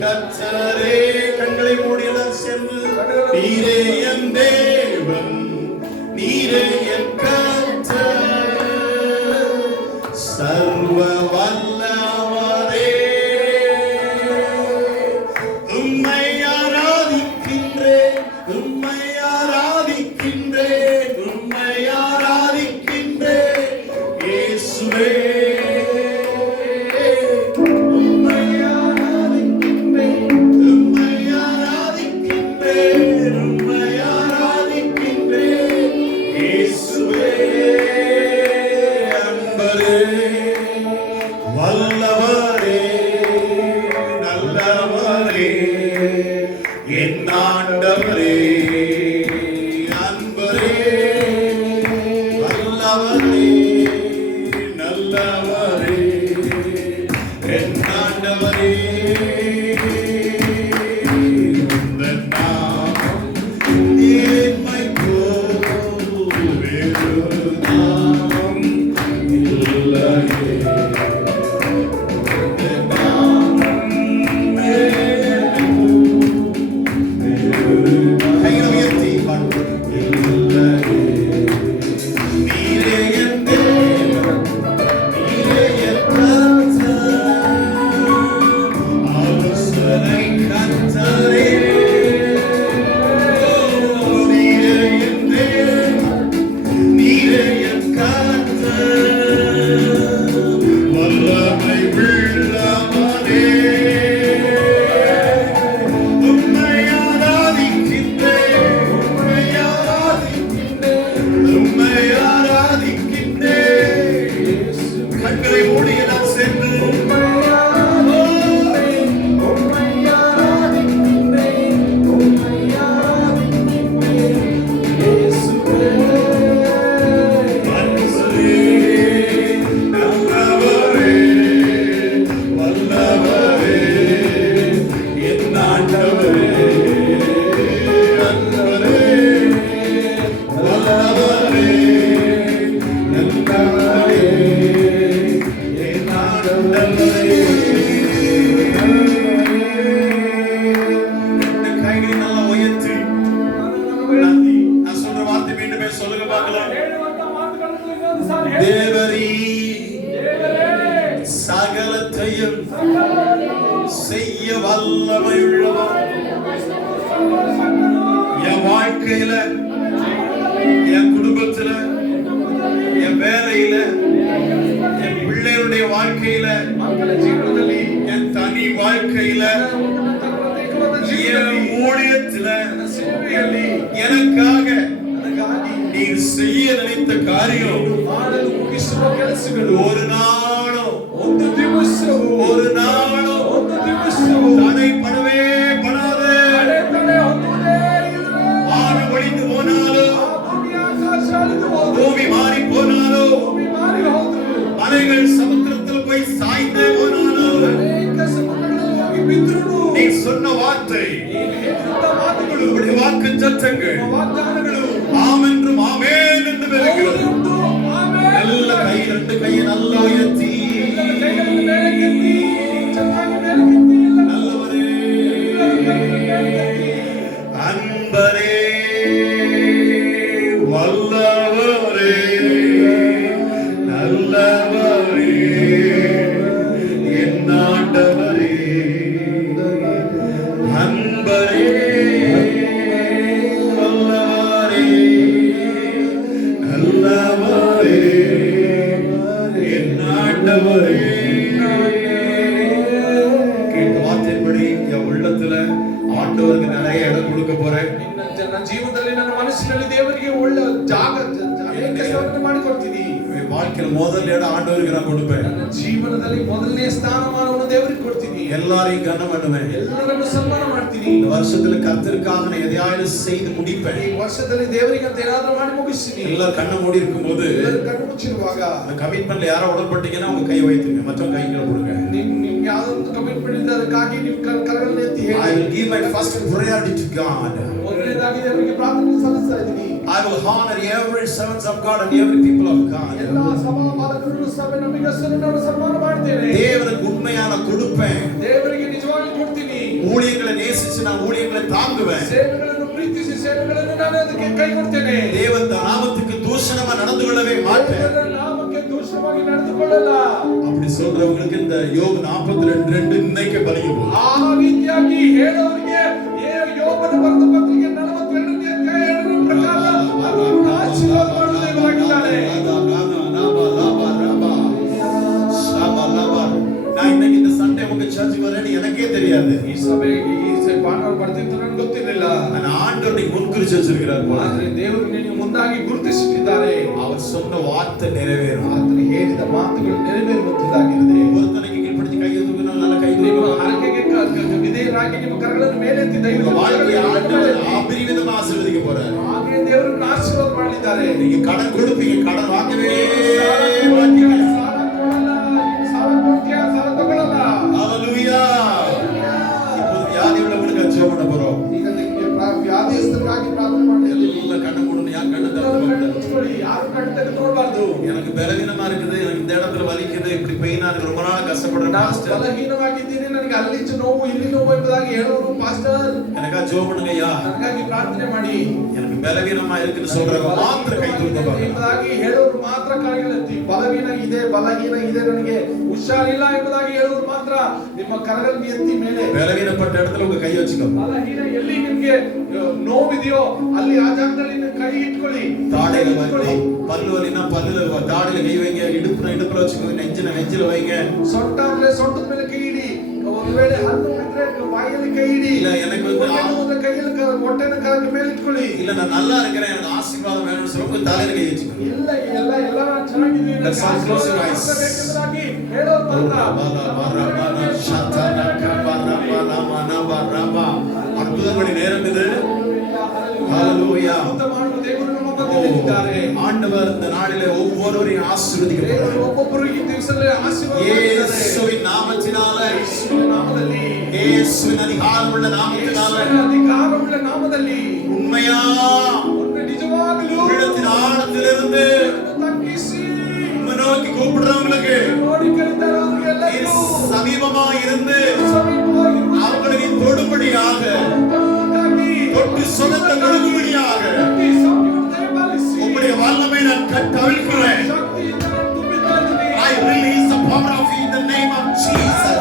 கர்த்தரே. கண்களை மூடியெல்லாம் சென்று நீரே என் தேவன், நீரே என் கர்த்தர், சர்வ வல்லவரே. உம்மை ஆராதிக்கின்றேன், உம்மை ஆராதிக்கின்றேன், உம்மை ஆராதிக்கின்றேன் இயேசுவே. வல்லவரே, நல்லவரே, என் ஆண்டவரே, அன்பரே. வல்லவரே, நல்லவரே, என் ஆண்டவரே. தேவரீ சகலத்தையும் செய்ய வல்லமையுள்ளவர். என் வாழ்க்கையில, என் குடும்பத்துல, என் வேலையில, என் பிள்ளைகளுடைய வாழ்க்கையில, என் தனி வாழ்க்கையில, என் ஊழியத்துல, எனக்காக நீர் செய்ய நினைத்த காரியம் ஒரு நாளும் தடைப்படவே படாது. வானம் ஒழிந்து போனாலும், பூமி மாறி போனாலும், மலைகள் சமுத்திரத்தில் போய் சாய்ந்து போனாலும், நீ சொன்ன வார்த்தை, வாக்கு சத்தங்கள் ஆம் என்றும் ஆமென் என்றும் இருக்கிறது. நல்ல கை, ரெண்டு கையை நல்ல உயர்த்தி, நல்லவரே, அன்பரே, வல்லவரே, நல்லவரே, என் ஆண்டவரே, அன்பரே, கேட்ட வார்த்தைப்படி என் உள்ளத்துல ஆண்டவருக்கு நிறைய இடம் கொடுக்க போறேன். ನನ್ನ ಜೀವನದಲ್ಲಿ ನನ್ನ ಮನಸ್ಸಿನಲ್ಲಿ ದೇವರಿಗೆ ಒಳ್ಳೆ ಜಾಗ ಅನೇಕ ಸ್ಥಾನ ಮಾಡಿಕೊಡ್ತೀನಿ. வாழ்க்கையில முதல் இடம் ஆண்டவருக்கு நான் கொடுப்பேன். ನನ್ನ ಜೀವನದಲ್ಲಿ ಮೊದಲನೇ ಸ್ಥಾನಮಾನವನ್ನು ದೇವರಿಗೆ ಕೊಡ್ತೀನಿ. எல்லாரையும் கனம் பண்ணுவேன். ಎಲ್ಲರನ್ನು ಸನ್ಮಾನ ಮಾಡ್ತೀನಿ. இந்த வருஷத்துல கர்த்தருக்காக நான் எதையாவது செய்து முடிப்பேன். ಈ ವರ್ಷದಲ್ಲಿ ದೇವರಿಗೆ ಅಂತ ಏನಾದರೂ ಮಾಡಿ ಮುಗಿಸ್ತೀನಿ. எல்லாரும் கண்ண மூடி இருக்கும்போது, ಕಣ್ಣು ಮುಚ್ಚಿರುವಾಗ அந்த கமிட்மெண்ட்ல யாரோ உடன்பட்டீங்கன்னா உங்க கை வைத்துங்க, மற்றவங்க கைகளை கொடுங்க. ನಿಮ್ಗೆ ಯಾವುದೊಂದು ಕಮಿಟ್ಮೆಂಟ್ ಇದೆ ಅದಕ್ಕಾಗಿ ನೀವು ಕರಗಳನ್ನು ಎತ್ತಿ ಹೇಳಿ. I will give my first priority to God. ಮೊದಲನೇದಾಗಿ ದೇವರಿಗೆ ಪ್ರಾರ್ಥನೆ ಸಲ್ಲಿಸ್ತಾ ಇದ್ದೀನಿ. I will honor every servants of God and every people of God. ಎಲ್ಲ ಸಭಾ ಮಾಲಕರು ಸಭೆ ನಂಬಿಗಸ್ತರನ್ನು ಸನ್ಮಾನ ಮಾಡ್ತೇನೆ. தேவனுக்கு உண்மையான கொடுப்பேன். ದೇವರಿಗೆ ನಿಜವಾಗಿ ಕೊಡ್ತೀನಿ. ஊழியங்களை நேசிச்சு நான் ஊழியங்களை தாங்குவேன். ಸೇವೆಗಳನ್ನು ಪ್ರೀತಿಸಿ ಸೇವೆಗಳನ್ನು ನಾನು ಅದಕ್ಕೆ ಕೈ ಕೊಡ್ತೇನೆ. தேவ நாமத்துக்கு தூஷணமா நடந்து கொள்ளவே மாட்டேன். ದೇವರ ನಾಮಕ್ಕೆ ದೂಷಣವಾಗಿ ನಡೆದುಕೊಳ್ಳಲ್ಲ. அப்படி சொல்றவங்களுக்கு இந்த யோபு 42:2 இன்னைக்கு பலிக்கு போகுது. ಆ ರೀತಿಯಾಗಿ ಹೇಳೋರಿಗೆ ಯೋಬನ ಬರೆದ ಪತ್ರಿಕೆ 42ನೇ ಅಧ್ಯಾಯ 2ರ ಪ್ರಕಾರ ಅವರು ಆಶೀರ್ವಾದ ಮಾಡುವ ದೇವರಾಗಿದ್ದಾರೆ. நான் இன்னைக்கு இந்த சண்டே உங்க சர்ச்சுக்கு வரேன்னு எனக்கே தெரியாது. ಈ ಸಭೆಗೆ ಭಾನುವಾರ ಬರ್ತಿತ್ತು ನನಗೆ ಗೊತ್ತಿರಲಿಲ್ಲ. ஆனா ஆண்டவர் நீ முன்குறிச்சு வச்சிருக்கிறார். ಆದ್ರೆ ದೇವರು ನಿನಗೆ ಮುಂದಾಗಿ ಗುರುತಿಸಿಟ್ಟಿದ್ದಾರೆ. அவர் சொன்ன வார்த்தை நிறைவேறும். ಆತನು ಹೇಳಿದ ಮಾತುಗಳು ನೆರವೇರುವಂತದ್ದಾಗಿದೆ. ஒருத்தனைக்கு கீழ்ப்படிச்சு கையை தூக்கினா நல்ல கை ನಿಮ್ಮ தூக்கணும். ಹರಕೆಗೆ ವಿಧೇಯರಾಗಿ ನಿಮ್ಮ ಕರಗಳನ್ನು ಮೇಲೆತ್ತಿ ದೈವದ வாழ்க்கையை ஆண்டவர் அபரிமிதமா ஆசீர்வதிக்க போறார். ಹಾಗೆ ದೇವರನ್ನು ಆಶೀರ್ವಾದ ಮಾಡಲಿದ್ದಾರೆ. நீங்க கடன் கொடுப்பீங்க, கடன் வாங்கவே ಸಾಲ மாட்டீங்க. ಕೊಡಲ್ಲ, ಸಾಲ ಕೊಡ್ತೀಯ, ಸಾಲ ತಗೊಳ್ಳಲ್ಲ. ஹalleluya. இப்போ வியாதி உள்ளவங்களுக்கு ஜெபம் பண்ண போறோம். ಈಗ ನಿಮಗೆ ವ್ಯಾಧಿಯಸ್ಥರಿಗಾಗಿ ಪ್ರಾರ್ಥನೆ ಮಾಡಿ எல்லாம் கண்ணை மூடுங்க. யார் கண்ணை திறந்து ಮುಚ್ಕೊಳ್ಳಿ. ಯಾರು ಕಣ್ಣು ತೆಗೆದು ನೋಡಬಾರ್ದು. எனக்கு பலவீனமா இருக்குது, எனக்கு இந்த இடத்துல வலிக்குது, இப்படி பெயினா இருக்கு, ரொம்ப நாளா கஷ்டப்படுறேன் ನಾನು பாஸ்டர். ಬಲಹೀನವಾಗಿದ್ದೀನಿ, ನನಗೆ ಅಲ್ಲಿ ನೋವು ಇಲ್ಲಿ ನೋವು ಎಂಬುದಾಗಿ ಹೇಳೋರು ಪಾಸ್ಟರ್ எனக்கா ஜெபம் பண்ணுங்க ஐயா. ನನಗಾಗಿ ಪ್ರಾರ್ಥನೆ ಮಾಡಿ. எனக்கு பலவீனமா இருக்குன்னு சொல்றவங்க மாத்திர கை தூக்குங்க. ಎಂಬುದಾಗಿ ಹೇಳೋರು ಮಾತ್ರ ಕೈಗಳೆತ್ತಿ. ಬಲಹೀನ ಇದೆ ನನಗೆ ಹುಷಾರಿಲ್ಲ ಎಂಬುದಾಗಿ ಹೇಳೋರು ಮಾತ್ರ ನಿಮ್ಮ ಕರಗಳನ್ನು ಎತ್ತಿ ಮೇಲೆ. பலவீனப்பட்ட இடத்துல உங்க கை வச்சுக்கோங்க. ಬಲಹೀನ ಎಲ್ಲಿ ನಿಮಗೆ ನೋವಿದೆಯೋ ಅಲ್ಲಿ ಆ ಜಾಗದಲ್ಲಿ ನಿಮ್ಮ ಕೈ ಇಟ್ಕೊಳ್ಳಿ. தாடையில வைங்க. பல்லு வலினா பல்லுல தாடையில கை வைங்க. இடுப்புல வச்சுக்கோங்க. நெஞ்சில வைங்க. ಸೊಂಟ ಅಂದ್ರೆ ಸೊಂಟದ ಮೇಲೆ ಕೈ ಇಡಿ. ಒಂದು ವೇಳೆ ಹಣ್ಣು ಇದ್ರೆ ಬಾಯಲ್ಲಿ ಕೈ ಇಡಿ. இல்ல எனக்கு வந்து ಕೈಯಲ್ಲಿ ಹೊಟ್ಟೆನ ಕರಕ ಮೇಲೆ ಇಟ್ಕೊಳ್ಳಿ. இல்ல நான் நல்லா இருக்கிறேன், எனக்கு ஆசீர்வாதம் வேணும்னு சொல்லுங்க, தலையில கை வச்சுக்கோங்க. ಇಲ್ಲ ನಾನು ಚೆನ್ನಾಗಿದ್ದೀನಿ. Let's all close your eyes. ಹೇಳೋರು ಮಾತ್ರ. அற்புதப்படி நேரம் இது. ஹalleluya. ஆண்டவர் இந்த நாளிலே ஒவ்வொருவரையும் ஆசீர்வதிக்கிறார். ಒಬ್ಬೊಬ್ಬರಿಗೆ ದಿವಸದಲ್ಲಿ ಆಶೀರ್ವಾದ இயேசுவின் நாமத்தினால, ನಾಮದಲ್ಲಿ, இயேசுவின் அதிகாரமுள்ள நாமத்தினால, ಅಧಿಕಾರವುಳ್ಳ ನಾಮದಲ್ಲಿ உண்மையா ನಿಜವಾಗಲೂ உள்ளத்தின் ஆழத்திலிருந்து ತಗ್ಗಿಸಿ உம்மை நோக்கி கூப்பிடுறவங்களுக்கு ನೋಡಿ ಕರೆತರೋರಿಗೆಲ್ಲರಿಗೂ சமீபமா இருந்து ಸಮೀಪವಾಗಿರುವ அவங்களை தொடுபடியாக, தொட்டு சுகத்தை கொடுக்கும்படியாக உம்முடைய வல்லமை நான் கட்டவிழ்கிறேன். I release the power of in the name of Jesus.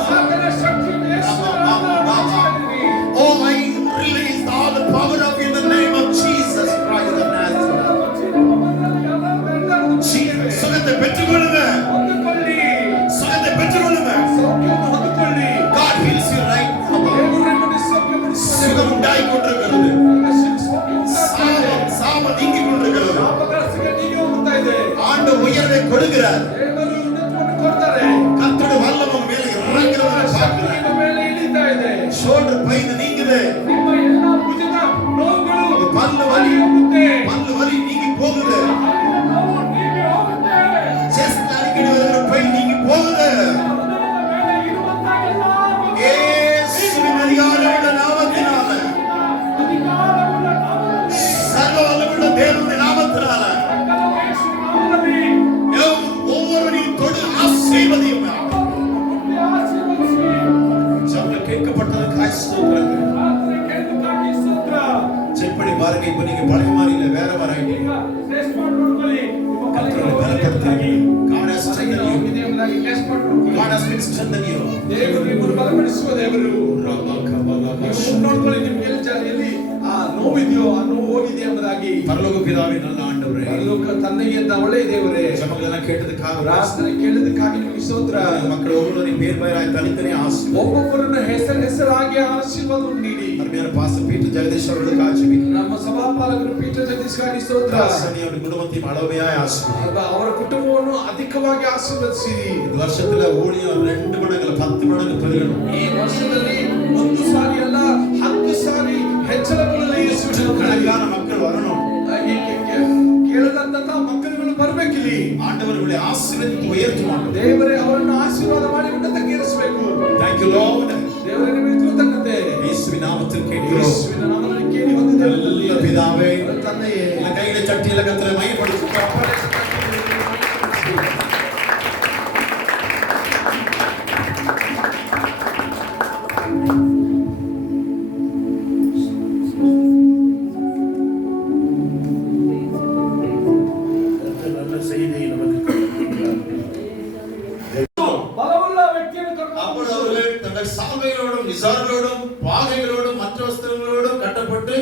Oh, I release all the power of in the name of Jesus Christ of Nazareth. சுகத்தை பெற்றுக்கொள்ளுங்க. சுகத்தை பெற்றுக்கொள்ளுங்க. God heals you right now. சுகம் உண்டாய் கொண்டிருக்கிறது. சாபம் நீங்கி கொண்டிருக்கிறது. ஆண்டு உயர்வை கொடுக்கிறார். கர்த்தருடைய வல்லமை மேலே இறங்குறதை பார்க்கிறேன். ஷோல்டர் பெயின் நீங்குது. பல்லு வலி நீங்கி போகுது. செஸ்ட் அடிக்கடி வருகிற பெயின் நீங்கி போகுது. இயேசுவின் அதிகாரமுள்ள நாமத்தினால, சர்வ வல்லமையுள்ள தேவனுடைய நாமத்தினால ஒவ்வொருவரையும் தொடு ஆசீர்வதியும். ஜெபம் கேட்கப்பட்டதற்காக ஸ்தோத்திரம். செக் பண்ணி பாருங்க, இப்ப நீங்க பழைய மாதிரி இல்ல, வேற மாதிரி ஆயிட்டீங்க. கர்த்தரை பலப்படுத்துங்க. God has strengthened you. God has been strengthened you. ದೇವರು ನಿಮ್ಮನ್ನು ಬಲಪಡಿಸುವ ದೇವರು. ನೋಡ್ಕೊಳ್ಳಿ, ನಿಮ್ಗೆ ಎಲ್ಲಿ ಆ ನೋವಿದೆಯೋ ಆ ನೋವು ಹೋಗಿದೆ ಎಂಬುದಾಗಿ. பரலோக பிதாவே, நல்ல ஆண்டவரே, ಪರಲೋಕ ತಂದೆಗೆ ಅಂತ ಒಳ್ಳೆಯ ದೇವರೇ, ஜெபங்களெல்லாம் கேட்டதுக்காக, ಪ್ರಾರ್ಥನೆ ಕೇಳಿದಕ್ಕಾಗಿ ನಿಮಗೆ ಸ್ತೋತ್ರ. மக்கள் ஒவ்வொருவரையும் பேர் பெயராய் தனித்தனி ஆசீர்வதியும். ಒಬ್ಬೊಬ್ಬರನ್ನು ಹೆಸರಾಗಿ ಆಶೀರ್ವಾದವನ್ನು ನೀಡಿ. அருமையான பாஸ்டர் பீட்டர் ஜெகதீஷ் அவர்களுக்காக ஜெபிக்கிறேன். ನಮ್ಮ ಸಭಾಪಾಲಕರು ಪೀಟರ್ ಜಗದೀಶ್ಗಾಗಿ ಸ್ತೋತ್ರ. அவருடைய குடும்பத்தையும் அளவையாய் ஆசீர்வதியும். ಅವರ ಕುಟುಂಬವನ್ನು ಅಧಿಕವಾಗಿ ಆಶೀರ್ವದಿಸಿರಿ. இந்த வருஷத்துல ஊழியம் 2 மடங்கு 10 மடங்கு பெருகணும். ಈ ವರ್ಷದಲ್ಲಿ ಒಂದು ಸಾರಿ ಅಲ್ಲ 10 ಸಾರಿ ಹೆಚ್ಚಳಗೊಳ್ಳಲಿ. கணக்கான மக்கள் வரணும். ಕೇಳದಂತ ಮಕ್ಕಳುಗಳು ಬರಬೇಕಿಲ್ಲಿ. ஆண்டவர்களை ஆசீர்வதித்து உயர்த்துவாங்க. ದೇವರೇ ಅವರನ್ನು ಆಶೀರ್ವಾದ ಮಾಡಿ ಉನ್ನತಕ್ಕೆ ಏರಿಸಬೇಕು. Thank you Lord. ದೇವರೇ ನಿಮಗೆ ಕೃತಜ್ಞತೆ. இயேசுவின் நாமத்தில் கேட்கிறோம். ಯೇಸುವಿನ ನಾಮದಲ್ಲಿ ಕೇಳಿ ಬಂದಿದ್ದೇವೆ பிதாவே. ತಂದೆಯೇ, இந்த கையில சட்டியில கர்த்தரை மகிமைப்படுத்துங்க. பாகைகளோடும் மற்ற வஸ்திரங்களோடும் கட்டப்பட்டு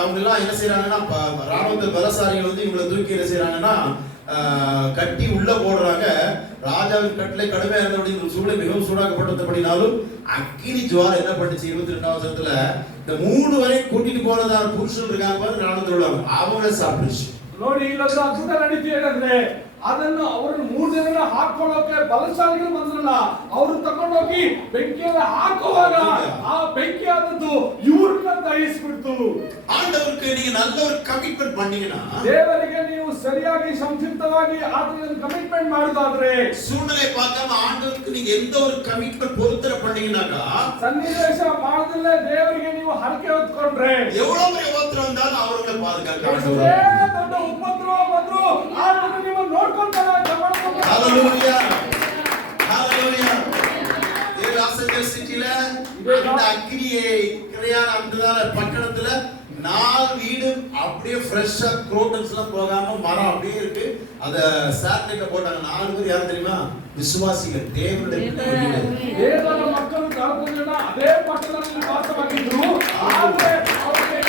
அவங்க எல்லாம் என்ன செய்யறாங்கன்னா ராணுவ பலசாரிகள் வந்து இவங்களை தூக்கி என்ன செய்யறாங்கன்னா கட்டி உள்ள போடுறாங்க. ராஜாவின் கட்டளை கடுமையா இருந்தபடி சூழலை மிகவும் சூடாக்கப்பட்டபடினாலும் அக்கினி ஜுவாலை என்ன பண்ணுச்சு 22ஆம் வசனத்துல இந்த 3 வரை கூட்டிட்டு போனதான புருஷன் இருக்காங்க பாரு ராணுவத்தில் உள்ளவங்க அவங்கள சாப்பிடுச்சு. ನೋಡಿ ಇಲ್ಲದ ಅದ್ಭುತ ನಡೀತಿ ಏನಂದ್ರೆ ಅದನ್ನು ಅವರು 3 ಜನ ಹಾಕೊಳ್ಳೋಕೆ ಬಲಶಾಲಿಗಳು ಬಂದ್ರಲ್ಲ ಅವರು ತಗೊಂಡೋಗಿ ಬೆಂಕಿಯಲ್ಲಿ ಹಾಕುವಾಗ ಆ ಬೆಂಕಿ ಆದದ್ದು ಇವ್ರನ್ನ ದಹಿಸ್ಬಿಡ್ತು. ஆண்டவருக்கு நீங்க நல்ல ஒரு கமிட்மெண்ட் பண்ணீங்கன்னா ದೇವರಿಗೆ ನೀವು ಸರಿಯಾಗಿ ಸಂಕ್ಷಿಪ್ತವಾಗಿ ಆತನ ಕಮಿಟ್ಮೆಂಟ್ ಮಾಡೋದಾದ್ರೆ சூழ்நிலை பார்க்காம ஆண்டவருக்கு நீங்க எந்த ஒரு கமிட்மெண்ட் பொறுத்தர பண்ணீங்கன்னாக்கா ಸನ್ನಿವೇಶ ಮಾಡದಲ್ಲೇ ದೇವರಿಗೆ ನೀವು ಹರಕೆ ಹೊತ್ಕೊಂಡ್ರೆ எவ்வளவு பெரிய உபத்திரம் வந்தாலும் அவர்களை பாதுகாக்க ದೊಡ್ಡ ಉಪದ್ರವ ಬಂದ್ರು ಆತನ ನೀವು ನೋಡ್ಕೊಂತಾರೆ. ஹalleluya ஹalleluya. ಈ ರಾಸಜಲ್ ಸಿಟಿல அந்த அக்னியை கிரையான அந்ததான பட்டணத்துல 4 வீடு அப்படியே ஃப்ரெஷ்ஷா குரோட்டன்ஸ் எல்லாம் போகாம மரம் அப்படியே இருக்கு. அத சாட்லைட்ல போட்டாங்க. 4 பேர் யார் தெரியுமா? விசுவாசிகள், தேவனுடைய பிள்ளைகள். தேவன மக்கள் காரணದಿಂದ ಅದೇ ಪಟ್ಟಣದಲ್ಲಿ ವಾಸವಾಗಿದ್ರು. ಆದರೆ ಅವರಿಗೆ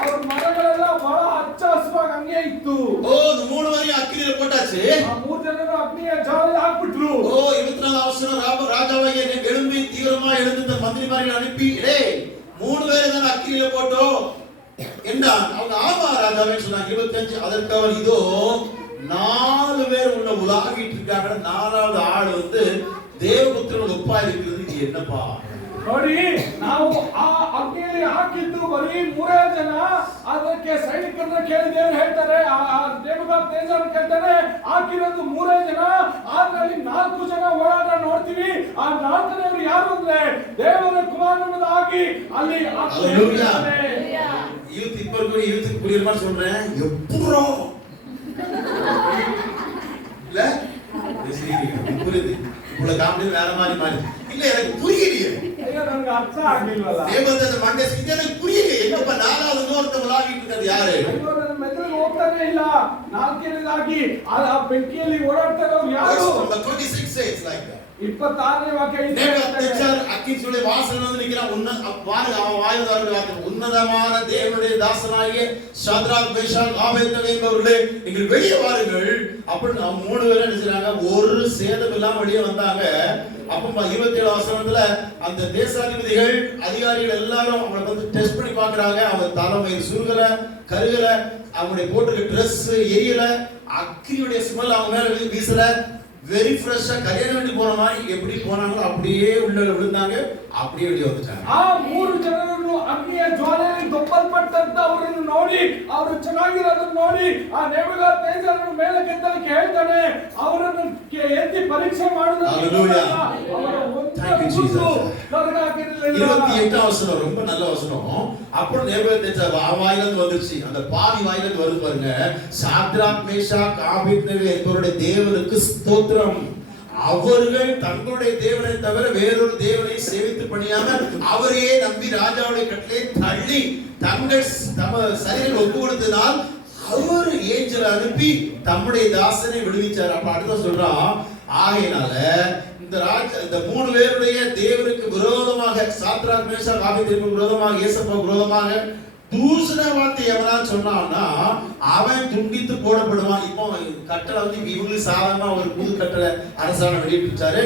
ಅವ್ರ ಮರಗಳೆಲ್ಲ ಬಹಳ ಹಚ್ಚ ಹಸಿರಾಗಿ ಹಂಗೆ ಇತ್ತು. ಓ 3 ವರೆ ಅಗ್ನಿಯಲ್ಲಿ போட்டாச்சு. ಆ 3 ಜನರು ಅಗ್ನಿಯ ಜ್ವಾಲೆಯಲ್ಲಿ ಹಾಕ್ಬಿಟ್ರು. ஓ 24 அவசரம் ராஜாவாகிய எழும்பி தீவிரமா எழுந்து தன் மந்திரிமார்களை அனுப்பி டேய் 3 பேரை தான் அக்கினியில போட்டோம் என்றான். அவங்க ஆமா ராஜாவே சொன்னாங்க. 25 அதற்கு அவர் இதோ 4 பேர் உள்ள உலாகிட்டு இருக்காங்க. 4வது ஆள் வந்து தேவபுத்திரன் ஒப்பா இருக்கிறது. இது என்னப்பா? ನೋಡಿ ನಾವು ಆ ಅಗ್ನಿಯಲ್ಲಿ ಹಾಕಿದ್ದು ಬರೀ 3 ಜನ. ಅದಕ್ಕೆ ಸೈನಿಕರನ್ನ ಕೇಳಿ ದೇವರು ಹೇಳ್ತಾರೆ ಆ ದೇವದ ತೇಜನ ಕೇಳ್ತಾರೆ ಹಾಕಿರೋದು 3 ಜನ. ಆದ್ರಲ್ಲಿ 4 ಜನ ಓಡಾಟ ನೋಡ್ತೀವಿ. ಆ 4ನೇವರು ಯಾರು ಅಂದ್ರೆ ದೇವರ ಕುಮಾರನಾಗಿ ಅಲ್ಲಿ ಹಾಕಿದ್ದಾರೆ. ಯೂತ್ ಇಬ್ಬರು ಯೂತ್ ಕುಡಿಯರ್ ಮಾಡಿ சொல்றேன் எப்பறோ இல்ல புரியுது உள்ள காமெடி வேற மாதிரி இல்ல எனக்கு புரியலையே. ஐயோ எனக்கு அர்த்தம் ஆகலில்ல. தேவதத்த மண்டே இது எனக்கு புரியலையே. என்னப்பா 4வது இன்னொருத்த விலாகிட்டு இருக்காது யாரு? ஐயோ ನನ್ನ ಮೆದುಳಿಗೆ ಹೋಗ್ತಾನೆ ಇಲ್ಲ. 4ನೇದಾಗಿ ಆ ಬೆಂಕಿಯಲ್ಲಿ ಓಡಾಡ್ತಾ ಇರೋರು ಯಾರು? 26 says like that. 26ನೇ ವಾಕ್ಯ நேபுகாத்நேச்சார் அக்கினியுடைய வாசல்ல வந்து நிக்கிறான். அவன் வாயில வருகிறான். உன்னதமான தேவனுடைய தாசனாகிய ஷத்ராக் மேஷாக் ஆபேத்நேகோ என்பவர்களே நீங்கள் வெளியே வாருங்கள். அப்ப 3 பேர் என்ன செய்றாங்க? ஒரு சேதம் இல்லாம வெளியே வந்தாங்க. அப்ப 27 வசனத்துல அந்த தேசாதிபதிகள் அதிகாரிகள் எல்லாரும் அவங்களை வந்து டெஸ்ட் பண்ணி பார்க்கறாங்க. அவங்க தலைமை சுருகல கருகல அவங்களுடைய போட்டிருக்க Dress எரியல அக்கினியுடைய ஸ்மெல் அவங்க மேல வீசல. வெரி ஃப்ரெஷ்ஷா கல்யாணம் பண்ணி போன மாதிரி எப்படி போனாங்களோ அப்படியே உள்ள விழுந்தாங்க. அப்படியே வெளியே வந்துட்டாங்க. ಆ 3 ಜನರನ್ನು ಅಗ್ನಿಯ ಜ್ವಾಲೆಯಲ್ಲಿ ದೊಬ್ಬಲ್ಪಟ್ಟಂತ ಅವರನ್ನು ನೋಡಿ ಅವರು ಚೆನ್ನಾಗಿರೋದನ್ನ ನೋಡಿ ಆ ನೆಬೂಕದ್ನೆಚ್ಚರನು ಮೇಲೆ ಕೆತ್ತಲಿಕ್ಕೆ ಹೇಳ್ತಾನೆ. ಅವರನ್ನು ಎತ್ತಿ ಪರೀಕ್ಷೆ Hallelujah. Thank you, Jesus. 28 வசனம் ரொம்ப நல்ல வசனம். அப்புறம் நேபுகாத்நேச்சார் வாயிலிருந்து வந்துருச்சு. அந்த பாவி வாயிலிருந்து வருது பாருங்க. சாத்ராக் மேஷாக் ஆபேத்நேகோ என்பவருடைய தேவனுக்கு ஸ்தோத்திரம். அவர்கள் தங்களுடைய தேவனை தவிர வேறொரு தேவனை சேவித்து பணியாம அவரையே நம்பி ராஜாவுடைய கட்டளை தள்ளி தங்கள் சரீரம் ஒப்பு கொடுத்ததால் அவர் ஏஞ்சல் அனுப்பி தம்முடைய தாசனை விடுவிச்சார். அப்ப அடுத்த சொல்றான் ஆகையினால இந்த 3 பேருடைய தேவனுக்கு விரோதமாக சாத்ராக் மேஷாக் ஆபேத்நேகோ விரோதமாக இயேசுவுக்கு விரோதமாக தூசண வார்த்தை எவனா சொன்னான்னா அவன் துண்டித்து போடப்படுவான். இப்போ கட்டளை வந்து இவங்களுக்கு சாதாரண ஒரு புது கட்டளை அரசாங்கம் வெளியிட்டாரு.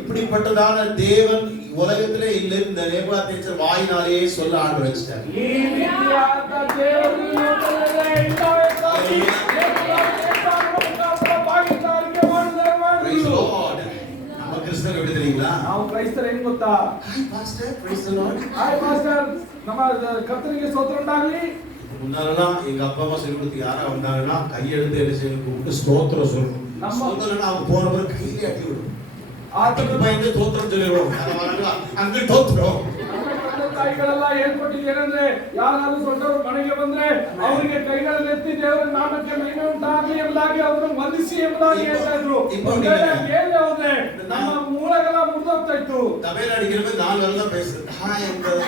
இப்படிப்பட்டதான தேவன் உலகத்திலே இல்ல. இந்த நேபுகாத்நேச்சார் வாயினாலேயே சொல்ல ஆண்டு வச்சிட்டார். நம்ம கிறிஸ்தவர்கள் எப்படி தெரியுங்களா? ನಾವು ಕ್ರೈಸ್ತರು ಏನು ಗೊತ್ತಾ? Hi pastor praise the Lord. Hi pastor ನಮ್ಮ ಕರ್ತನಿಗೆ ಸ್ತೋತ್ರ ಉಂಟಾಗಲಿ. முன்னாலலாம் எங்க அப்பா அம்மா சொல்லி கொடுத்து யாரா வந்தாங்கன்னா கையெழுத்து என்ன செய்யணும்? கூப்பிட்டு ஸ்தோத்திரம் சொல்லணும். ஸ்தோத்திரம்னா அவங்க போன பிறகு கையிலே அடி விடும். ஆத்துக்கு பயந்து தோத்திரம் சொல்லிடுவோம். அங்க தோத்திரம் ತಾಯಿಗಳೆಲ್ಲ ಹೇಳ್ಕೊಟ್ಟಿದ್ದು ಏನಂದ್ರೆ ಯಾರಾದ್ರೂ ದೊಡ್ಡವರು ಮನೆಗೆ ಬಂದ್ರೆ ಅವರಿಗೆ ಕೈಗಳಲ್ಲಿ ಎತ್ತಿ ದೇವರ ನಾಮಕ್ಕೆ ಮಹಿಮೆ ಉಂಟಾಗಲಿ ಎಂಬುದಾಗಿ ಅವರನ್ನು ವಂದಿಸಿ ಎಂಬುದಾಗಿ ಹೇಳ್ತಾ ಇದ್ರು. ಕೇಳಿ ಹೋದ್ರೆ ನಮ್ಮ ಮೂಲಗಳ ಮುರಿದೋಗ್ತಾ ಇತ್ತು. ತಮಿಳು ಅಡಿಗೆ 4 ವರ್ಷ பேசுறது ஹாய் ಎಂಬುದು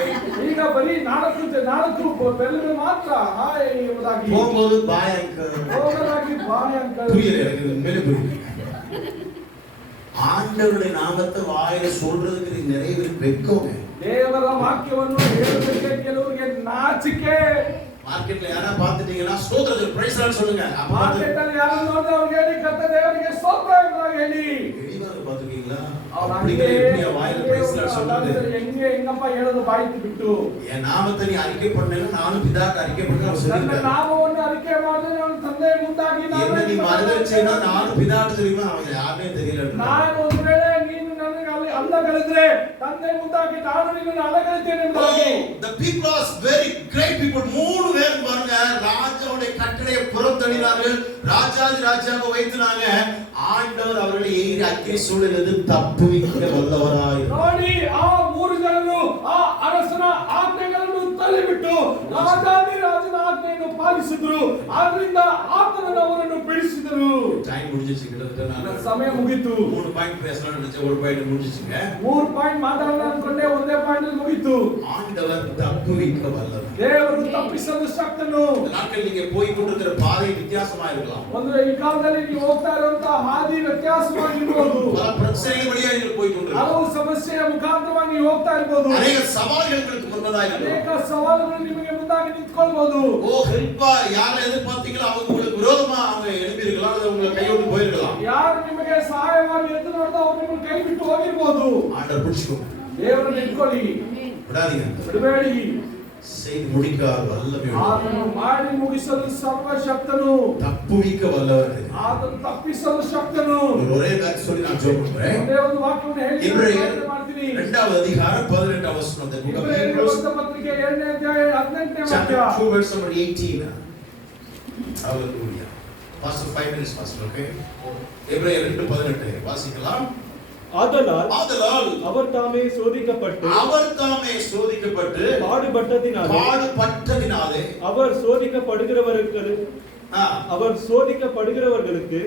ಈಗ ಬರೀ 4 ಬೆರಳುಗಳು ಮಾತ್ರ ಹಾಯ್ ಎಂಬುದಾಗಿ ಹೋಗೋದು ಬಾಯ್ ಅಂಕಲ್ ಹೋಗೋದಾಗಿ ಬಾಯ್ ಅಂಕಲ್ புரியல எனக்கு உண்மையிலே புரியல. ஆண்டவருடைய நாமத்தை வாயில சொல்றதுக்கு நிறைய பேருக்கு வெட்கங்க. ದೇವರ ವಾಕ್ಯವನ್ನು ಹೇಳೋದಕ್ಕೆ ಕೆಲವರಿಗೆ ನಾಚಿಕೆ. மார்க்கெட்ல யாரா பாத்துட்டீங்கன்னா ஸ்தோத்திரம் பிரைஸ் லார்ட் சொல்லுங்க. ಮಾರ್ಕೆಟ್ ಅಲ್ಲಿ ಯಾರನ್ನು ನೋಡಿದ್ರೆ ಅವ್ರಿಗೆ ಹೇಳಿ ಕರ್ತನ ದೇವರಿಗೆ ಸ್ತೋತ್ರ ಎಂದು ಹೇಳಿ. வெளிவார பாத்துட்டீங்களா? ಅವ್ರು அப்படியே எப்படியா வாயில பிரைஸ் லார்ட் சொல்றது? ಹೆಂಗಪ್ಪ ಹೇಳೋದು ಬಾಯಿ ಬಿಟ್ಟು. என் நாமத்தை நீ அறிக்கை பண்ணேன்னா நானும் பிதாக்கு அறிக்கை பண்ண அவர் சொல்லிட்டார். ನನ್ನ ನಾಮವನ್ನು அறிக்கை ಮಾಡಿದ್ರೆ ನಾನು ತಂದೆ ಮುಂದಾಗಿ என்ன நீ மறுதலிச்சேன்னா நானும் பிதாக்கு தெரியுமா அவன் யாருமே தெரியல. ನಾನು ಒಂದು ವೇಳೆ ನೀನು ನನಗೆ ಅಲ್ಲಿ ಅಲ್ಲಗಲಿದ್ರೆ ತಂದೆ ಮುಂದಾಗಿ ನಾನು ನಿನ್ನನ್ನು ಅಲ್ಲಗಲಿತೇನೆ ಎಂಬುದಾಗಿ. The people are very great people. மூணு பேர் பாருங்க ராஜாவுடைய கட்டளையை புறத்தள்ளினார்கள். ராஜாதி ராஜாவை வைத்துனாங்க. ஆண்டவர் அவர்களை ஏறி அக்கே சூழலிலிருந்து தப்புவிக்க வல்லவராய். ನೋಡಿ ಆ ಮೂರು ಜನರು ಆ ಅರಸನ ಆಜ್ಞೆಗಳನ್ನು ತಳ್ಳಿಬಿಟ್ಟು ರಾಜಾದಿ ರಾಜನ ಆಜ್ಞೆಯನ್ನು ಪಾಲಿಸಿದರು. ಆದ್ರಿಂದ ಆತನನ್ನು ಅವರನ್ನು ಬಿಡಿಸಿದರು. ಟೈಮ್ ಮುಗಿದಿச்சு கிட்டத்தட்ட ನಾನು ಸಮಯ ಮುಗಿತು. 3 ಪಾಯಿಂಟ್ பேசலாம் நினைச்சேன். ஒரு பாயிண்ட் முடிஞ்சிச்சுங்க. 3 ಪಾಯಿಂಟ್ ಮಾತಾಡೋಣ ಅನ್ಕೊಂಡೆ ಒಂದೇ ಪಾಯಿಂಟ್ ಅಲ್ಲಿ ಮುಗಿತು. ஆண்டவர் தப்புவிக்க வல்லவர். ದೇವರು ತಪ್ಪಿಸಲು ಶಕ್ತನು. நாட்கள் நீங்க போய் கொண்டிருக்கிற பாதை வித்தியாசமா இருக்கலாம். ಒಂದು ಈ ಕಾಲದಲ್ಲಿ ನೀವು ಹೋಗ್ತಾ ಇರುವಂತ ಹಾದಿ ವ್ಯತ್ಯಾಸವಾಗಿರಬಹುದು. பல பிரச்சனைகள் வழியா நீங்கள் போய் கொண்டிருக்கலாம். ಹಲವು ಸಮಸ್ಯೆಯ ಮುಖಾಂತರವಾಗಿ ನೀವು ಹೋಗ್ತಾ ಇರಬಹುದು. ಅನೇಕ ಸವಾಲುಗಳು உங்களுக்கு முன்பதாக இருக்கும். ಅನೇಕ ಸವಾಲುಗಳು ನಿಮಗೆ ಮುಂದಾಗಿ ನಿಂತ್ಕೊಳ್ಳಬಹುದು. ஓ ஹெல்ப்பா யாரை எதிர்பார்த்தீங்களோ அவங்க உங்களுக்கு விரோதமா அவங்க எழுப்பி இருக்கலாம் அல்லது உங்களை கைவிட்டு போயிருக்கலாம். ಯಾರು ನಿಮಗೆ ಸಹಾಯವಾಗಿ ಎದ್ದು ನೋಡ್ತಾ ಅವರು ನಿಮ್ಮನ್ನು ಕೈ ಬಿಟ್ಟು ಹೋಗಿರಬಹುದು. ஆண்டவர் பிடிச்சுக்கோ. ದೇವರನ್ನು ಇಟ್ಕೊಳ್ಳಿ. விடாதீங்க. ಬಿಡಬೇಡಿ. செய்து முடிக்க வல்லமை ಆತನು ಮಾಡಿ ಮುಗಿಸಲು ಸರ್ವಶಕ್ತನು. தப்புவிக்க வல்லவர். ಆತನು ತಪ್ಪಿಸಲು ಶಕ್ತನು. ஒரே வார்த்தை சொல்லி நான் ஜெபம் பண்றேன். ಒಂದೇ ಒಂದು ವಾಕ್ಯವನ್ನು ಹೇಳಿ ಪ್ರಾರ್ಥನೆ ಮಾಡ್ತೀನಿ. 2வது அதிகாரம் 18வது ವಚನ. ಇಬ್ರಿಯರ ಪತ್ರಿಕೆ 2ನೇ ಅಧ್ಯಾಯ 18ನೇ ವಾಕ್ಯ. Chapter 2 verse number 18. Hallelujah. Pastor 5 minutes pastor, okay? எபிரேயர் 2:18 வாசிக்கலாம். ஆதலால் அவர் தாமே சோதிக்கப்பட்டு பாடுபட்டதினாலே அவர் சோதிக்கப்படுகிறவர்களுக்கு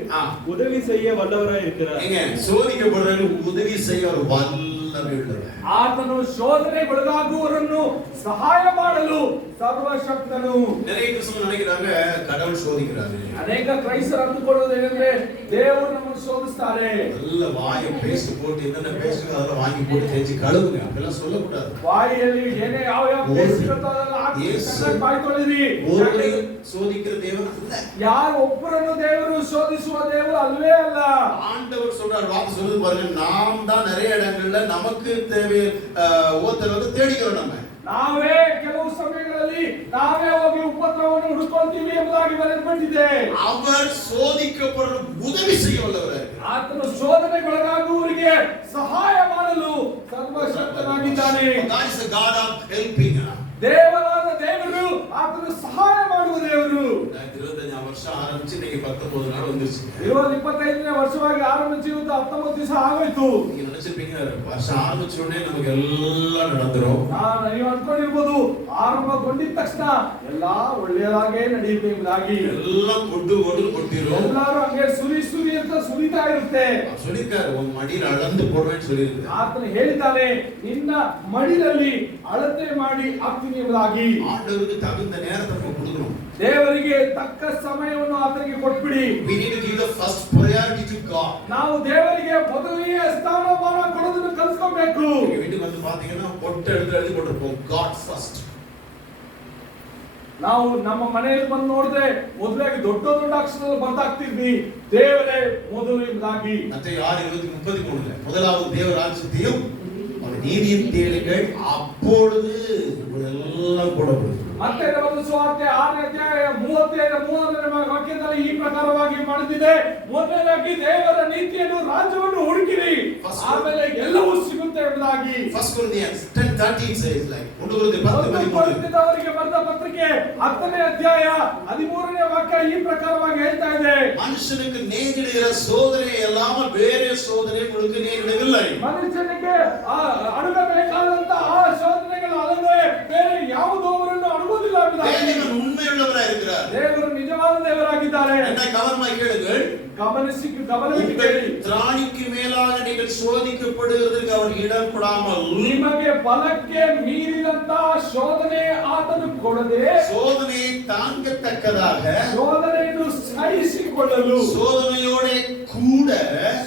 உதவி செய்ய வல்லவராய் இருக்கிறார். சோதிக்கப்படுறவர்களுக்கு உதவி செய்ய ஒரு வல்லமை உள்ளவர். ಆತನು ಶೋಧನೆಗೊಳಗಾಗುವವರನ್ನು ಸಹಾಯ ಮಾಡಲು ಸರ್ವಶಕ್ತನು. நிறைய கிறிஸ்தவர்கள் நினைக்கிறாங்க கடவுள் சோதிக்கிறாரு. ಅನೇಕ ಕ್ರೈಸ್ತರು ಅಂದುಕೊಳ್ಳುವುದೇನೆಂದ್ರೆ ದೇವರು ನಮ್ಮನ್ನು ಶೋಧಿಸ್ತಾರೆ. நல்ல வாயை பேஸ்ட் போட்டு என்னென்ன பேஸ்ட் அதெல்லாம் வாங்கி போட்டு தேய்ச்சி கழுவுங்க. அப்படிலாம் சொல்லக்கூடாது. ಬಾಯಿಯಲ್ಲಿ ಏನೇ ಯಾವ ಪೇಸ್ಟ್ ಇರುತ್ತೋ ಅದನ್ನ ಹಾಕಿ ಚೆನ್ನಾಗಿ ಬಾಯಿ ತೊಳೆಯಿರಿ. ஒருவரை சோதிக்கிற தேவன் அல்ல. ಯಾರು ಒಬ್ಬರನ್ನು ದೇವರು ಶೋಧಿಸುವ ದೇವರು ಅಲ್ವೇ ಅಲ್ಲ. ஆண்டவர் சொல்றார் வாக்கு சொல்லுது பாருங்க. நாம் தான் நிறைய இடங்கள்ல நமக்கு தேவை ஓத்தரவு தேடிக்கிறோம். நம்ம ನಾವೇ ಕೆಲವು ಸಮಯಗಳಲ್ಲಿ ನಾವೇ ಹೋಗಿ ಉಪದ್ರವವನ್ನು ಹುಡುಕೊಳ್ತೀವಿ ಎಂಬುದಾಗಿ ಬರೆಯಲ್ಪಟ್ಟಿದೆ. அவர் சோதிக்கப்படுற உதவி செய்ய வல்லவர். ಆತನು ಶೋಧನೆಗೊಳಗಾಗುವವರಿಗೆ ಸಹಾಯ ಮಾಡಲು ಸರ್ವಶಕ್ತನಾಗಿದ್ದಾನೆ. God is a God of helping. ದೇವರಾದ ದೇವರು ಆತನು ಸಹಾಯ ಮಾಡುವ ದೇವರು. 25 ವರ್ಷ ಆರಂಭಿಸಿ ಈಗ 19 ನಾள் வந்துருச்சு. 25ನೇ ವರ್ಷವಾಗಿ ಆರಂಭಿಸಿ 19 ದಿವಸ ಆಗೋಯ್ತು. நீங்க நினைச்சிருப்பீங்க ವರ್ಷ ಆರಂಭಿಸಿದ உடனே நமக்கு எல்லாம் நடந்துரும். ನೀವು ಅನ್ಕೊಂಡಿರ್ಬೋದು ಆರಂಭಗೊಂಡಿದ ತಕ್ಷಣ ಎಲ್ಲಾ ಒಳ್ಳೆಯದಾಗೇ ನಡೆಯುತ್ತೆ ಎಂಬುದಾಗಿ. ಎಲ್ಲ ಕೊಟ್ಟಿರೋ ಎಲ್ಲರೂ ಹಂಗೆ ಸುರಿ ಅಂತ ಸುರಿತಾ ಇರುತ್ತೆ. சொல்லிருக்காரு உன் மடியில் அளந்து போடுவேன்னு சொல்லிருக்காரு. ಆತನು ಹೇಳಿದ್ದಾನೆ ನಿನ್ನ ಮಡಿಲಲ್ಲಿ ಅಳತೆ ಮಾಡಿ ಹಾಕ್ತೀನಿ ಎಂಬುದಾಗಿ. ஆண்டவருக்கு தகுந்த நேரத்தை நம்ம கொடுக்கணும். ದೇವರಿಗೆ ತಕ್ಕ ಸಮಯವನ್ನು ಆತನಿಗೆ ಕೊಟ್ಬಿಡಿ. We need to give the first priority to God. ನಾವು ದೇವರಿಗೆ ಮೊದಲನೆಯ ಸ್ಥಾನಮಾನ ಕೊಡೋದನ್ನು ಕಲಿಸ್ಕೋಬೇಕು. நீங்க வீட்டுக்கு வந்து பாத்தீங்கன்னா பொட்டு எழுதி போட்டுருப்போம் God first. ನಾವು ನಮ್ಮ ಮನೆಯಲ್ಲಿ ಬಂದು ನೋಡಿದ್ರೆ ಮೊದಲಾಗಿ ದೊಡ್ಡ ಅಕ್ಷರದಲ್ಲಿ ಬರ್ದಾಗ್ತಿದ್ವಿ ದೇವರೇ ಮೊದಲು ಎಂಬುದಾಗಿ. மத்தேயு 6:33 முதலாவது தேவ ராஜ்யத்தையும் அவர் நீதியின் தேடுங்கள் அப்பொழுது எல்லாம் போடப்படும். ಮತ್ತೆ ನಮ್ಮ ಸುವಾರ್ತೆ 6ನೇ ಅಧ್ಯಾಯ 35-33ನೇ ವಾಕ್ಯದಲ್ಲಿ ಈ ಪ್ರಕಾರವಾಗಿ ಮಾಡುತ್ತಿದೆ. ಮೊದಲನೇದಾಗಿ ದೇವರ ನೀತಿಯನ್ನು ರಾಜ್ಯವನ್ನು ಹುಡುಕಿರಿ ಆಮೇಲೆ ಎಲ್ಲವೂ ಸಿಗುತ್ತೆ ಎಂಬುದಾಗಿ. 1 Corinthians 10:13 says like 1 ಕೊರಿಂಥದವರಿಗೆ ಬರೆದ ಪತ್ರಿಕೆ 10ನೇ ಅಧ್ಯಾಯ 13ನೇ ವಾಕ್ಯ ಈ ಪ್ರಕಾರವಾಗಿ ಹೇಳ್ತಾ ಇದೆ. மனுஷனுக்கு நேரிடுகிற சோதனை இல்லாமல் வேறே சோதனை உங்களுக்கு நேரிடவில்லை. ಮನುಷ್ಯನಿಗೆ ಅನುಭವಿಸಬೇಕಾದಂತ ಆ ಶೋಧನೆಗಳು ಅಲ್ಲದೆ ಬೇರೆ ಯಾವುದೋ ಅವರನ್ನು தேவன் உண்மையுள்ளவராய் இருக்கிறார். ದೇವರು ನಿಜವಾದ ದೇವರಾಗಿದ್ದಾರೆ. என்னை கவனமாய் கேளுங்கள். ಗಮನಿಸಿ உங்கள் திராணிக்கு மேலாக நீங்கள் சோதிக்கப்படுகிறதுக்கு அவர் இடம் கொடாமல் ನಿಮಗೆ ಬಲಕ್ಕೆ ಮೀರಿದಂತ ಶೋಧನೆ ಆತನು ಕೊಡದೆ சோதனையை தாங்கத்தக்கதாக ಶೋಧನೆಯನ್ನು ಸಹಿಸಿಕೊಳ್ಳಲು சோதனையோட கூட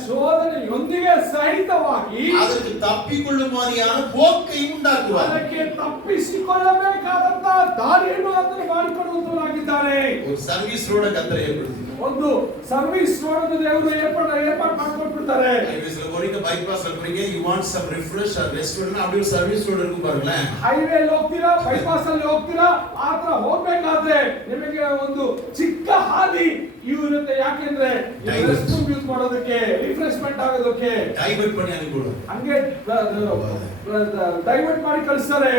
ಶೋಧನೆಯೊಂದಿಗೆ ಸಹಿತವಾಗಿ அதற்கு தப்பிக்கொள்ளுமாறியான போக்கை உண்டாக்குவார். ಅದಕ್ಕೆ ತಪ್ಪಿಸಿಕೊಳ್ಳಬೇಕಾದಂತ ದಾರಿಯನ್ನು ಆತನು ಮಾಡಿಕೊಡುವಂತನಾಗಿದ್ದಾನೆ. ஒரு சர்வீஸ் ரோட கத்தரை ஏற்படுத்தி ಒಂದು ಸರ್ವಿಸ್ ರೋಡ್ ದೇವರು ಏರ್ಪಾಡು ಮಾಡಿಕೊಟ್ಬಿಡ್ತಾರೆ. ஹைவேஸ்ல போறீங்க, பைபாஸ்ல போறீங்க, you want some refresh or restaurant, அப்படி ஒரு சர்வீஸ் ரோட் இருக்கும் பாருங்களேன். ಹೈವೇ ಹೋಗ್ತೀರಾ, ಬೈಪಾಸ್ ಅಲ್ಲಿ ಹೋಗ್ತೀರಾ, ಆತರ ಹೋಗ್ಬೇಕಾದ್ರೆ ನಿಮಗೆ ಒಂದು ಚಿಕ್ಕ ಹಾದಿ ಇರುತ್ತೆ. ಯಾಕೆಂದ್ರೆ ರೆಸ್ಟ್ ರೂಮ್ ಯೂಸ್ ಮಾಡೋದಕ್ಕೆ, ರಿಫ್ರೆಶ್ಮೆಂಟ್ ಆಗೋದಕ್ಕೆ டைவர்ட் பண்ணி அனுப்பிடுவாங்க. ಹಂಗೆ ಡೈವರ್ಟ್ ಮಾಡಿ ಕಳಿಸ್ತಾರೆ.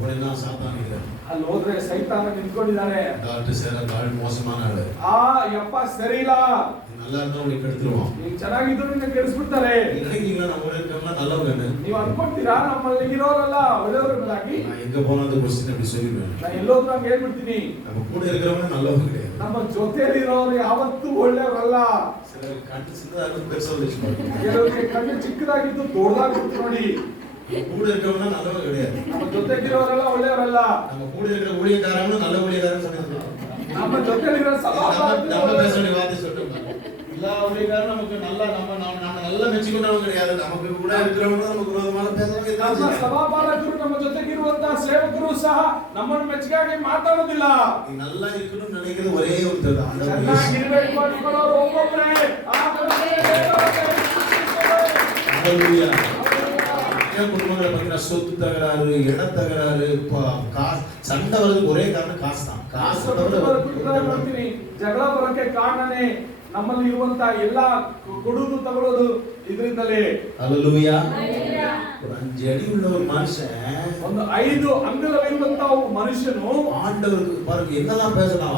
போனா சாத்தான் இருக்கிறான். ಅಲ್ಲಿ ಹೋದ್ರೆ ಸೈತಾನ ನಿಂತ್ಕೊಂಡಿದ್ದಾನೆ. டாக்டர் சேர பால் மோசமான ஆளு. ಯಪ್ಪ ಸರಿ ಇಲ್ಲ, நல்லா இருந்தா உனக்கு எடுத்துருவான். ನೀನ್ ಚೆನ್ನಾಗಿದ್ರು ನಿನ್ನ ಕೆಡಿಸ್ಬಿಡ್ತಾರೆ. நினைக்கிறீங்களா நம்ம இருக்கோம்னா நல்லவங்க? ನೀವು ಅನ್ಕೊಂತೀರಾ ನಮ್ಮಲ್ಲಿ ಇರೋರೆಲ್ಲ ಒಳ್ಳೆಯವರಾಗಿ? நான் எங்க போனா அந்த क्वेश्चन அப்படி சொல்லிடுவேன். ನಾನು ಎಲ್ಲೋದ್ರೂ ಹಂಗೆ ಹೇಳ್ಬಿಡ್ತೀನಿ. நம்ம கூட இருக்கிறவங்க நல்லவங்க கிடையாது. ನಮ್ಮ ಜೊತೆಯಲ್ಲಿ ಇರೋರು ಯಾವತ್ತೂ ಒಳ್ಳೆಯವರಲ್ಲ. சிலர் கண்ணு சின்னதாக பெருசா வச்சுப்பாங்க. ಕೆಲವರಿಗೆ ಕಣ್ಣು ಚಿಕ್ಕದಾಗಿದ್ದು ದೊಡ್ಡದಾಗಿರುತ್ತೆ ನೋಡಿ. கூட இருக்கவங்க நல்லவங்க கிடையாது. ನಮ್ಮ ಜೊತೆಗಿರೋರೆಲ್ಲ ಒಳ್ಳೆಯವರಲ್ಲ. நம்ம கூட இருக்கிற ஊழியக்காரங்க நல்ல ஊழியக்காரங்க சொல்லிடுறாங்க. ನಮ್ಮ ಜೊತೆಲಿರೋ நம்ம பேச வேண்டிய வார்த்தை சொல்லிட்டோம். எல்லா ஊழியக்காரரும் நமக்கு நல்ல நம்ம நல்ல மெச்சிக்கொண்டவங்க கிடையாது. நமக்கு கூட இருக்கிறவங்க நமக்கு விரோதமான பேசுறவங்க ನಮ್ಮ இருக்காங்க. ಸಭಾಪಾಲಕರು, ನಮ್ಮ ಜೊತೆಗಿರುವಂತಹ ಸೇವಕರು ಸಹ ನಮ್ಮನ್ನು ಮೆಚ್ಚುಗಾಗಿ ಮಾತಾಡೋದಿಲ್ಲ. நீ நல்லா இருக்கணும்னு நினைக்கிறது ஒரே ஒருத்தர் தான், ஆண்டவர் இயேசு. ಚೆನ್ನಾಗಿರ್ಬೇಕು ಅನ್ಕೊಳ್ಳೋರು ಒಬ್ಬೊಬ್ಬರೇ. ஹalleluya. என் குடும்பங்களை பார்த்தீங்கன்னா சொத்து தகராறு, இட தகராறு, சண்டை வர்றதுக்கு ஒரே காரணம் காசு தான். காசு ನೋಡ್ತೀನಿ, ಜಗಳ ಬರೋಕೆ ಕಾರಣನೇ ನಮ್ಮಲ್ಲಿ ಇರುವಂತಹ ಎಲ್ಲಾ ಕೊಡುವುದು ತಗೊಳ್ಳೋದು ಇದರಿಂದಲೇ. ஹalleluya. ஒரு 5 அடி உள்ள ஒரு மனுஷன், ಒಂದು 5 ಅಂಗುಲವಿರುವಂತಹ ಮನುಷ್ಯನು ஆண்டவருக்கு பாருங்க என்னதான் பேசலாம்.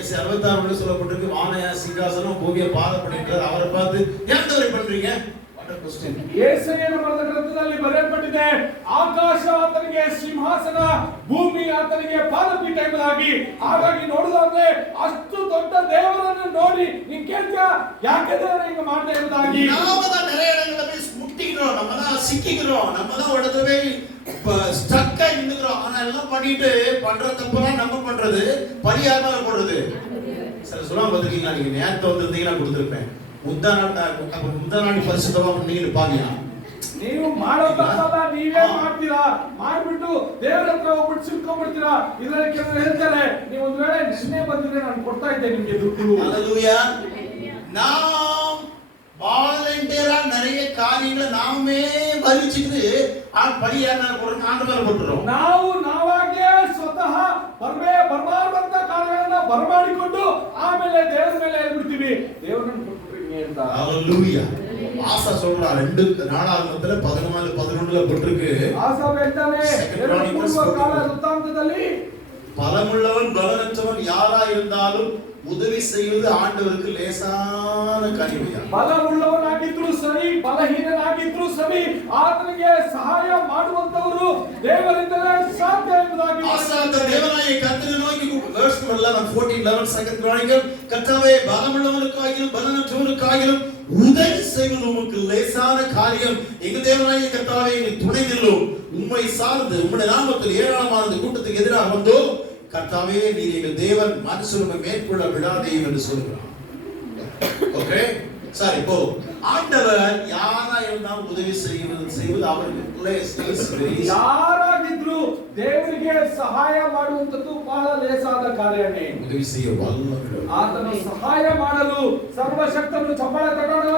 ஏசு 66 சொல்லப்பட்டிருக்கு, வானய சிங்காசனம் பூமியை பாதம் பண்ணிருக்காரு. அவரை பார்த்து ஏன் தவறை பண்றீங்க? ಯೆಶಾಯನ ಬರೆದ ಗ್ರಂಥದಲ್ಲಿ ಬರೆಯಲ್ಪಟ್ಟಿದೆ, ಆಕಾಶ ಆತನಿಗೆ ಸಿಂಹಾಸನ, ಭೂಮಿ ಆತನಿಗೆ ಪಾದಪೀಠ ಎಂಬುದಾಗಿ. ಹಾಗಾಗಿ ನೋಡುದಾದ್ರೆ ಅಷ್ಟು ದೊಡ್ಡ ದೇವರನ್ನು ನೋಡಿ ನೀನ್ ಕೇಳ್ತೀಯ, ಯಾಕೆ ದೇವರು ಹಿಂಗ ಮಾಡ್ದೆ ಎಂಬುದಾಗಿ. நாம தான் நிறைய இடங்கள்ல போய் முட்டிக்கிறோம், நம்ம தான் சிக்கிக்கிறோம், நம்ம தான் உடனே ஸ்டக்கா நின்னுக்கிறோம். ஆனா எல்லாம் பண்ணிட்டு பண்ற தப்பெல்லாம் நம்ம பண்றது, பரியாரமா போடுறது. சில சொல்லுவாங்க பாத்துக்கீங்களா, நீங்க நேரத்தை வந்திருந்தீங்கன்னா கொடுத்துருப்பேன், ಮುದ್ದಾನಾಡಿ ಪರಿಶುದ್ಧವಾಗಿ ನೀನು ಪಾಗಿಯಾ. ನೀವು ಮಾಡೋ ತಪ್ಪಲ್ಲ, ನೀವೇ ಮಾಡ್ತೀರಾ. ಮಾಡ್ಬಿಟ್ಟು ದೇವರ ಹತ್ರ ಹೋಗ್ಬಿಟ್ಟು ಸಿಕ್ಕೊಂಡ್ಬಿಡ್ತೀರಾ. ಇದರಲ್ಲಿ ಕೆಲವರು ಹೇಳ್ತಾರೆ, ನೀವು ಒಂದ್ ವೇಳೆ ನಿನ್ನೆ ಬಂದಿದ್ರೆ ನಾನು ಕೊಡ್ತಾ ಇದ್ದೆ ನಿಮ್ಗೆ ದುಡ್ಡು. ஹalleluya. நாம் வாலண்டியரா நிறைய காரியங்களை நாமே வலிச்சிட்டு பரியார போடுறோம், ஆண்டவரை போட்டுறோம். ನಾವಾಗೆ ಸ್ವತಃ ಬರಬಾರ್ದಂತ ಕಾರ್ಯಗಳನ್ನ ಬರಮಾಡಿಕೊಂಡು ಆಮೇಲೆ ದೇವರ ಮೇಲೆ ಹೇಳ್ಬಿಡ್ತೀವಿ, ದೇವರನ್ನ ஹalleluya. ஆசா சொல்றா 2 நாளாகமத்துல 14:11ல போட்டுருக்கு. ஆசா ಹೇಳ್ತಾನೆ, ಪೂರ್ವ ಕಾಲ ವೃತ್ತಾಂತದಲ್ಲಿ பலமுள்ளவன் பலனற்றவன் யாரா இருந்தாலும் உதவி செய்வது ஆண்டவருக்கு லேசான காரியம். ಬಲವುಳ್ಳವನಾಗಿದ್ರು ಸರಿ, ಬಲಹೀನನಾಗಿದ್ರು ಸರಿ, ಆತನಿಗೆ ಸಹಾಯ ಮಾಡುವಂತವರು ದೇವರಿಂದಲೇ ಸಾಧ್ಯ ಎಂಬುದಾಗಿ. ஆசா தேவனாய கர்த்தரை நோக்கி verse 11 second chronicle, கர்த்தாவே பலமுள்ளவனுக்காகிலும் பலனற்றவனுக்காகிலும் உதவி செய்வது உமக்கு லேசான காரியம். எங்க தேவனாய கர்த்தாவே எங்களுக்கு துணை நில்லும். உம்மை சார்ந்து உம்முடைய நாமத்தில் ஏராளமான கூட்டத்துக்கு எதிராக வந்தோ கர்த்தாவே நீர் எங்கள் தேவன், மனுஷனை மேற்கொள்ள விடாதேயும் என்று சொல்கிறான். ஓகே சரி, இப்போ ஆண்டவர் யாரா இருந்தாலும் உதவி செய்வது அவருக்கு ಯಾರಾಗಿದ್ರು ದೇವರಿಗೆ ಸಹಾಯ ಮಾಡುವಂತದ್ದು ಬಹಳ ಲೇಸಾದ ಕಾರ್ಯನೇ. உதவி செய்ய வல்லவர், ಆತನ ಸಹಾಯ ಮಾಡಲು ಸರ್ವಶಕ್ತನು. ಚಪ್ಪಾಳೆ ತಟ್ಟೋಣ.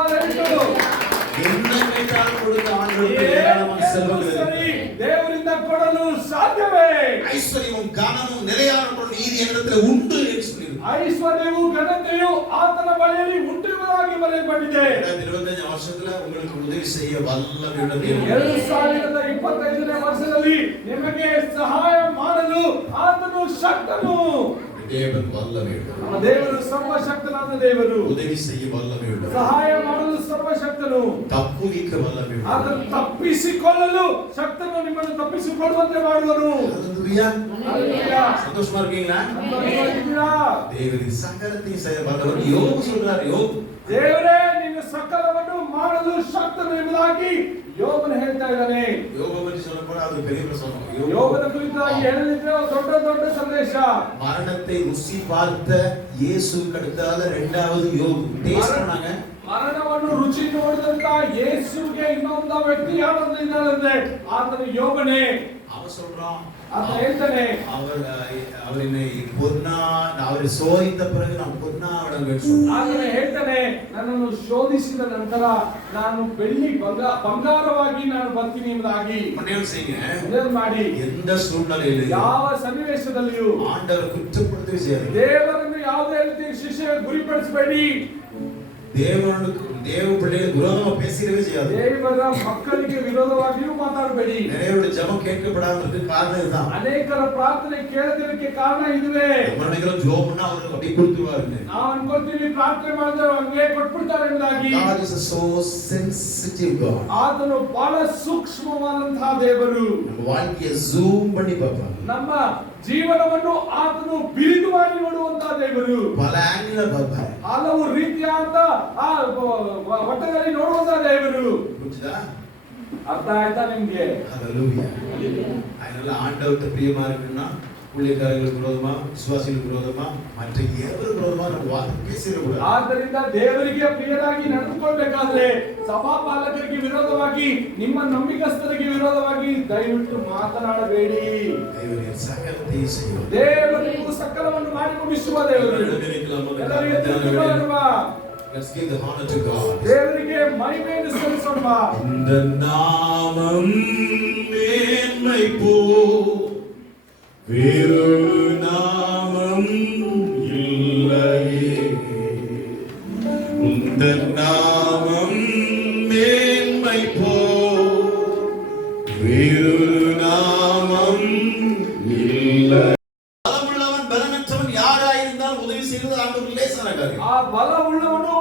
என்ன கேட்டாலும் கொடுக்க ஆண்டவருக்கு ஏராளமான செல்வங்கள் ದೇವರಿಂದ ಕೊಡಲು ಸಾಧ್ಯವೇ. ஐஸ்வர்யமும் கனமும் நிறையான நீதி என்னிடத்தில் உண்டு என்று சொல்லியிருக்கிறார். ಐಶ್ವರ್ಯವೂ ಘನತೆಯೂ ಆತನ ಬಳಿಯಲ್ಲಿ ಉಂಟುವುದಾಗಿ ಬರೆಯಲ್ಪಟ್ಟಿದೆ. 2025 ವರ್ಷத்துல உங்களுக்கு உதவி செய்ய வல்லவர் தேவன். 2025ನೇ ವರ್ಷದಲ್ಲಿ ನಿಮಗೆ ಸಹಾಯ ಮಾಡಲು ಆತನು ಶಕ್ತನು. தேவன் வல்லவர். ನಮ್ಮ ದೇವರು ಸರ್ವಶಕ್ತನಾದ ದೇವರು. உதவி செய்ய வல்லவர். ಸಹಾಯ ಮಾಡಲು ಸರ್ವ ಸರ್ವಶಕ್ತನು ತಪ್ಪುವಿಕ ವಲ್ಲಮೆ ಆತನು ತಪ್ಪಿಸಿಕೊಳ್ಳಲು ಶಕ್ತನು ನಿಮ್ಮನ್ನು ತಪ್ಪಿಸಿಕೊಳ್ಳುವಂತೆ ಮಾಡುವನು. ஹalleluya ஹalleluya. சந்தோஷமா இருக்கீங்களா? ಸಂತೋಷವಾಗಿದ್ದೀರಾ? தேவனின் சகலத்தையும் செய்ய வல்லவர் யோபு சொல்றார். யோபு ದೇವರೇ ನೀನು ಸಕಲವನ್ನು ಮಾಡಲು ಶಕ್ತನು ಎಂಬುದಾಗಿ ಯೋಬನು ಹೇಳ್ತಾ ಇದ್ದಾನೆ. யோபு பற்றி சொல்லப்போனா அது பெரிய பிரசங்கம். ಯೋಬನ ಕುರಿತಾಗಿ ಹೇಳಲಿದ್ರೆ ದೊಡ್ಡ ದೊಡ್ಡ ಸಂದೇಶ. மரணத்தை ருசி பார்த்த இயேசுவுக்கு அடுத்ததாக இரண்டாவது யோபு. டேஸ்ட் பண்ணாங்க. ಮರಣವನ್ನು ರುಚಿ ನೋಡಿದಂತ ಯೇಸುಗೆ ಇನ್ನೊಂದ ವ್ಯಕ್ತಿ ಯಾರಂದ್ರೆ ಇದ್ದಾರಂದ್ರೆ ಆತನು ಯೋಬನೇ. அவன் சொல்றான், ಆತ ಹೇಳ್ತಾನೆ, அவர் என்னை அவரை சோதித்த பிறகு நான் பொன்னாவிடம் ಆತನು ಹೇಳ್ತಾನೆ, ನನ್ನನ್ನು ಶೋಧಿಸಿದ ನಂತರ ನಾನು ಬೆಳ್ಳಿ ಬಂಗಾರವಾಗಿ ನಾನು ಬರ್ತೀನಿ ಎಂಬುದಾಗಿ. ಮಾಡಿ எந்த சூழ்நிலையிலும் ಯಾವ ಸನ್ನಿವೇಶದಲ್ಲಿಯೂ ஆண்டவர் குற்றப்படுத்தவே செய்யாது. ದೇವರನ್ನು ಯಾವುದೇ ರೀತಿ ಶಿಕ್ಷೆ ಗುರಿಪಡಿಸಬೇಡಿ. தேவ பிள்ளைகளுக்கு விரோதமா பேசிடவே செய்யாது. ದೇವರ ಮಕ್ಕಳಿಗೆ ವಿರೋಧವಾಗಿಯೂ ಮಾತಾಡಬೇಡಿ. நிறைய ஜெபம் கேட்கப்படாததுக்கு காரணம் இதுதான். ಅನೇಕರ ಪ್ರಾರ್ಥನೆ ಕೇಳದಿರಕ್ಕೆ ಕಾರಣ ಇದುವೇ. ಮನೆಗಳ ಜೋಬನ್ನ ಅವರು அப்படி கொடுத்துவாருங்க. ನಾವು ಅನ್ಕೊಳ್ತೀವಿ ಪ್ರಾರ್ಥನೆ ಮಾಡಿದ್ರೆ ಹಂಗೆ ಕೊಟ್ಬಿಡ್ತಾರೆ ಎಂಬುದಾಗಿ. God is a so sensitive God. ಆತನು ಬಹಳ ಸೂಕ್ಷ್ಮವಾದಂತಹ ದೇವರು. ನಮ್ಮ வாழ்க்கையை ಜೂಮ್ பண்ணி பார்ப்பாங்க. ನಮ್ಮ ಜೀವನವನ್ನು ಆತನು ಬಿರಿದುವಾಗಿ ನೋಡುವಂತಹ ದೇವರು. பல ஆங்கிள் பார்ப்பாரு. ಹಲವು ರೀತಿಯಾದ ವಟ್ಟದಲ್ಲಿ ನೋಡುವಂತಹ ದೇವರು. புரியுதா? ಅರ್ಥ ಆಯ್ತಾ ನಿಮ್ಗೆ? ஹalleluya. அதனால ஆண்டவருக்கு பிரியமா இருக்குன்னா ஊழியக்காரங்களுக்கு விரோதமா, விசுவாசிகளுக்கு விரோதமா, மற்ற எவருக்கு விரோதமா நம்ம வார்த்தை பேசிடக்கூடாது. ಆದ್ದರಿಂದ ದೇವರಿಗೆ ಪ್ರಿಯರಾಗಿ ನಡೆದುಕೊಳ್ಳಬೇಕಾದ್ರೆ ಸಭಾಪಾಲಕರಿಗೆ ವಿರೋಧವಾಗಿ, ನಿಮ್ಮ ನಂಬಿಕಸ್ಥರಿಗೆ ವಿರೋಧವಾಗಿ ದಯವಿಟ್ಟು ಮಾತನಾಡಬೇಡಿ. தேவனின் சகலத்தையும் செய்வார். ದೇವರು ಸಕಲವನ್ನು ಮಾಡಿ ಮುಗಿಸುವ ದೇವರು. ಎಲ್ಲರಿಗೆ ಸ್ತೋತ್ರವ. Let's give the honor to God. ದೇವರಿಗೆ ಮಹಿಮೆಯನ್ನು ಸಲ್ಲಿಸೋಣ. இந்த நாமம் மேன்மை போ வேறு நாமம் இல்லையே. இந்த நாமம் மேன்மை போ வேறு நாமம் இல்லை. பலமுள்ளவன் பலனற்றவன் யாராயிருந்தால் உதவி செய்வது ஆண்டவர் லேசான காரியம். ಆ ಬಲವುಳ್ಳವನು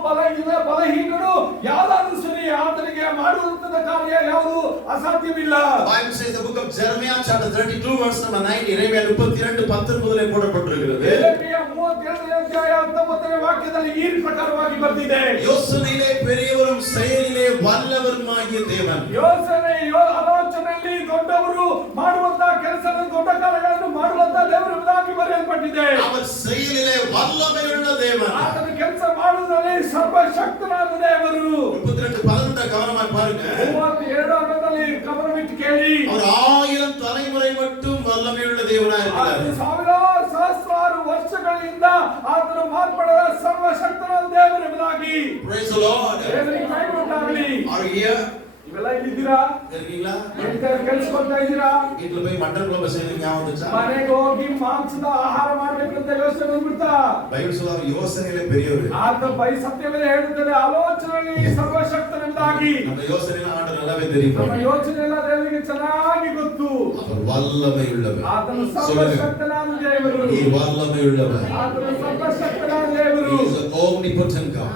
ಬಲಹೀನನು ಯಾರಾದರೂ ಸರಿ ಆತನಿಗೆ ಮಾಡುವಂತಹ ಕಾರ್ಯ ಯಾವುದು ಅಸಾಧ್ಯವಿಲ್ಲ. Bible says the book of Jeremiah chapter 32 verse number 9 இறைமையா 32:19 போடப்பட்டிருக்கிறது. எரேமியா 32 ಅಧ್ಯಾಯ 19ನೇ ವಾಕ್ಯದಲ್ಲಿ ಈ ಪ್ರಕಾರವಾಗಿ ಬರೆದಿದೆ. யோசனையிலே பெரியவரும் செயலிலே வல்லவருமாகிய தேவன். ಆಲೋಚನೆಯಲ್ಲಿ ದೊಡ್ಡವರು ಮಾಡುವಂತಹ ಕೆಲಸಗಳನ್ನು ದೊಡ್ಡ ಕಾರ್ಯಗಳನ್ನು ಮಾಡುವಂತಹ ದೇವರು ಎಂಬುದಾಗಿ ಬರೆಯಲ್ಪಟ್ಟಿದೆ. அவர் செயலிலே வல்லமையுள்ள தேவன். ಆತನ ಕೆಲಸ ಮಾಡುವುದರಲ್ಲಿ ಸರ್ವಶಕ್ತನಾದ ದೇವರು. 32:18 ಗಮನವಾಗಿ பாருங்க. 32ರಲ್ಲಿ ಗಮನವಿಟ್ಟು ಕೇಳಿ. அவர் 1000 தலைமுறை மட்டும் வல்லமையுள்ள தேவனாய் இருக்கிறார். ಸಾವಿರಾರು ಸಹಸ್ರಾರು ವರ್ಷಗಳಿಂದ ಆತನು ಮಾರ್ಪಡದ ಸರ್ವಶಕ್ತನಾದ ದೇವರು ಎಂಬುದಾಗಿ. Praise the Lord. ದೇವರಿಗೆ ಮಹಿಮೆ ಉಂಟಾಗಲಿ. Are you here? ಇವೆಲ್ಲ ಇಲ್ಲಿದ್ದೀರಾ? இருக்கீங்களா? ಕೆಲಸಕೊಳ್ತಾ ಇದ್ದೀರಾ? வீட்டுல போய் மட்டன் குழம்பு செய்யணும் ஞாபகம் வந்துச்சா? ಮನೆಗೆ ಹೋಗಿ ಮಾಂಸದ ಆಹಾರ ಮಾಡಬೇಕು ಅಂತ ಯೋಚನೆ ಬಂದ್ಬಿಡ್ತಾ? பைபிள் சொல்லுது யோசனையிலே பெரியவர். ಆತ ಸತ್ಯವೇದ ಹೇಳುತ್ತದೆ ಆಲೋಚನೆಯಲ್ಲಿ ಸರ್ವಶಕ್ತನೆಂಬುದಾಗಿ. ನಮ್ಮ ಯೋಸನೆಯನ್ನು ಆಂಡವರು ನಲ್ಲವೇ தெரியும். ನಮ್ಮ ಯೋಚನೆ ಎಲ್ಲ ದೇವರಿಗೆ ಚೆನ್ನಾಗಿ ಗೊತ್ತು. அவர் வல்லமையுள்ளவர். ಆತನು ಸರ್ವಶಕ್ತನಾದ ದೇವರು. ಈ ವಲ್ಲಮೆಯುಳ್ಳவர். ಆತನು ಸರ್ವಶಕ್ತನಾದ ದೇವರು. He is an omnipotent God.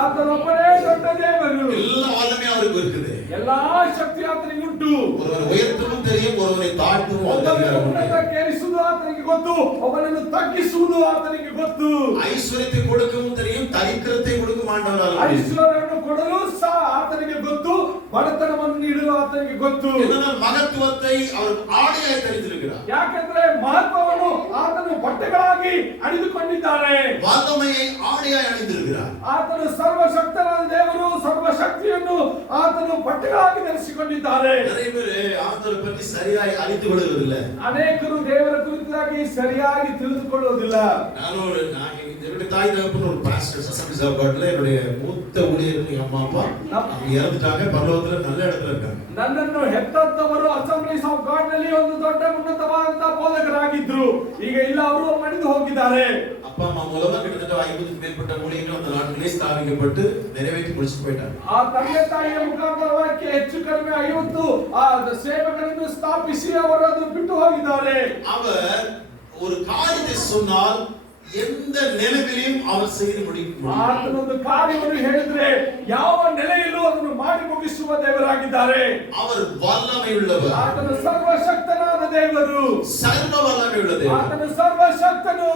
ಆತನೊಬ್ಬನೇ ದೊಡ್ಡ ದೇವರು. எல்லா வல்லமையும் அவருக்கு இருக்குது. ಎಲ್ಲಾ ಶಕ್ತಿ ಆತನಿಗೆ ಉಂಟು. ஒருவரை உயர்த்தவும் தெரியும், ஒருவரை தாழ்த்தவும் அதிகாரம் உண்டு. ಉನ್ನತಕ್ಕೇರಿಸುವುದು ಆತನಿಗೆ ಗೊತ್ತು, ಒಬ್ಬನನ್ನು ತಗ್ಗಿಸುವುದು ಆತನಿಗೆ ಗೊತ್ತು. ஐஸ்வரியத்தை கொடுக்கவும் தெரியும், தரித்திரத்தை கொடுக்கும் ஆண்டவரால் முடியும். ಐಶ್ವರ್ಯವನ್ನು ಕೊಡಲು ಸಹ ಆತನಿಗೆ ಗೊತ್ತು, ಬಡತನವನ್ನು ನೀಡಲು ಆತನಿಗೆ ಗೊತ್ತು. இதனால் மகத்துவத்தை அவர் ஆடையாய் தரித்திருக்கிறார். ಯಾಕಂದ್ರೆ ಮಹತ್ವವನ್ನು ಆತನು ಬಟ್ಟೆಗಳಾಗಿ ಅಣಿದುಕೊಂಡಿದ್ದಾನೆ. வல்லமையை ஆடையாய் அணிந்திருக்கிறார். ಆತನು ಸರ್ವಶಕ್ತನಾದ ದೇವರು, ಸರ್ವಶಕ್ತಿಯನ್ನು ಆತನು ಬಟ್ಟೆಗಳಾಗಿ ಧರಿಸಿಕೊಂಡಿದ್ದಾರೆ. நிறைய பேர் ஆண்டவரை பற்றி சரியாய் அறிந்து கொள்வதில்லை. ಅನೇಕರು ದೇವರ ಕುರಿತಾಗಿ ಸರಿಯಾಗಿ ತಿಳಿದುಕೊಳ್ಳುವುದಿಲ್ಲ. நான் என்னுடைய தாய் தகப்பன் ஒரு பாஸ்டர் அசெம்பிளிஸ் ஆஃப் காட்ல என்னுடைய மூத்த ஊழியர்கள் எங்க அம்மா அப்பா அவங்க இறந்துட்டாங்க, பரலோகத்துல நல்ல இடத்துல இருக்காங்க. ನನ್ನನ್ನು ಹೆತ್ತವರು ಅಸೆಂಬ್ಲೀಸ್ ಆಫ್ ಗಾಡ್ ನಲ್ಲಿ ಒಂದು ದೊಡ್ಡ ಉನ್ನತವಾದಂತಹ ಬೋಧಕರಾಗಿದ್ರು. ಈಗ ಇಲ್ಲ, ಅವರು ಮಡಿದು ಹೋಗಿದ್ದಾರೆ. அப்பா அம்மா மூலமா கிட்டத்தட்ட 50க்கு மேற்பட்ட ஊழியர்கள் அந்த நாட்டிலே ஸ்தாபிக்கப்பட்டு நிறைவேற்றி முடிச்சு போயிட்டாங்க. ಆ ತಂದೆ ತಾಯಿಯ ಮುಖಾಂತರವಾಗಿ ಹೆಚ್ಚು ಕಡಿಮೆ 50 ಆ ಸೇವಕರನ್ನು ಸ್ಥಾಪಿಸಿ ಅವರನ್ನು ಬಿಟ್ಟು ಹೋಗಿದ್ದಾರೆ. அவர் ஒரு காரியத்தை சொன்னால் எந்த நிலையிலும் அவர் செய்து முடிக்கும். ಆತನೊಂದು ಕಾರ್ಯವನ್ನು ಹೇಳಿದ್ರೆ ಯಾವ ನೆಲೆಯಲ್ಲೂ ಅದನ್ನು ಮಾಡಿ ಮುಗಿಸುವ ದೇವರಾಗಿದ್ದಾರೆ. அவர் வல்லமை உள்ளவர். ಆತನು ಸರ್ವಶಕ್ತನಾದ ದೇವರು. சர்வ வல்லமை உள்ள தேவன். ಆತನು ಸರ್ವಶಕ್ತನು.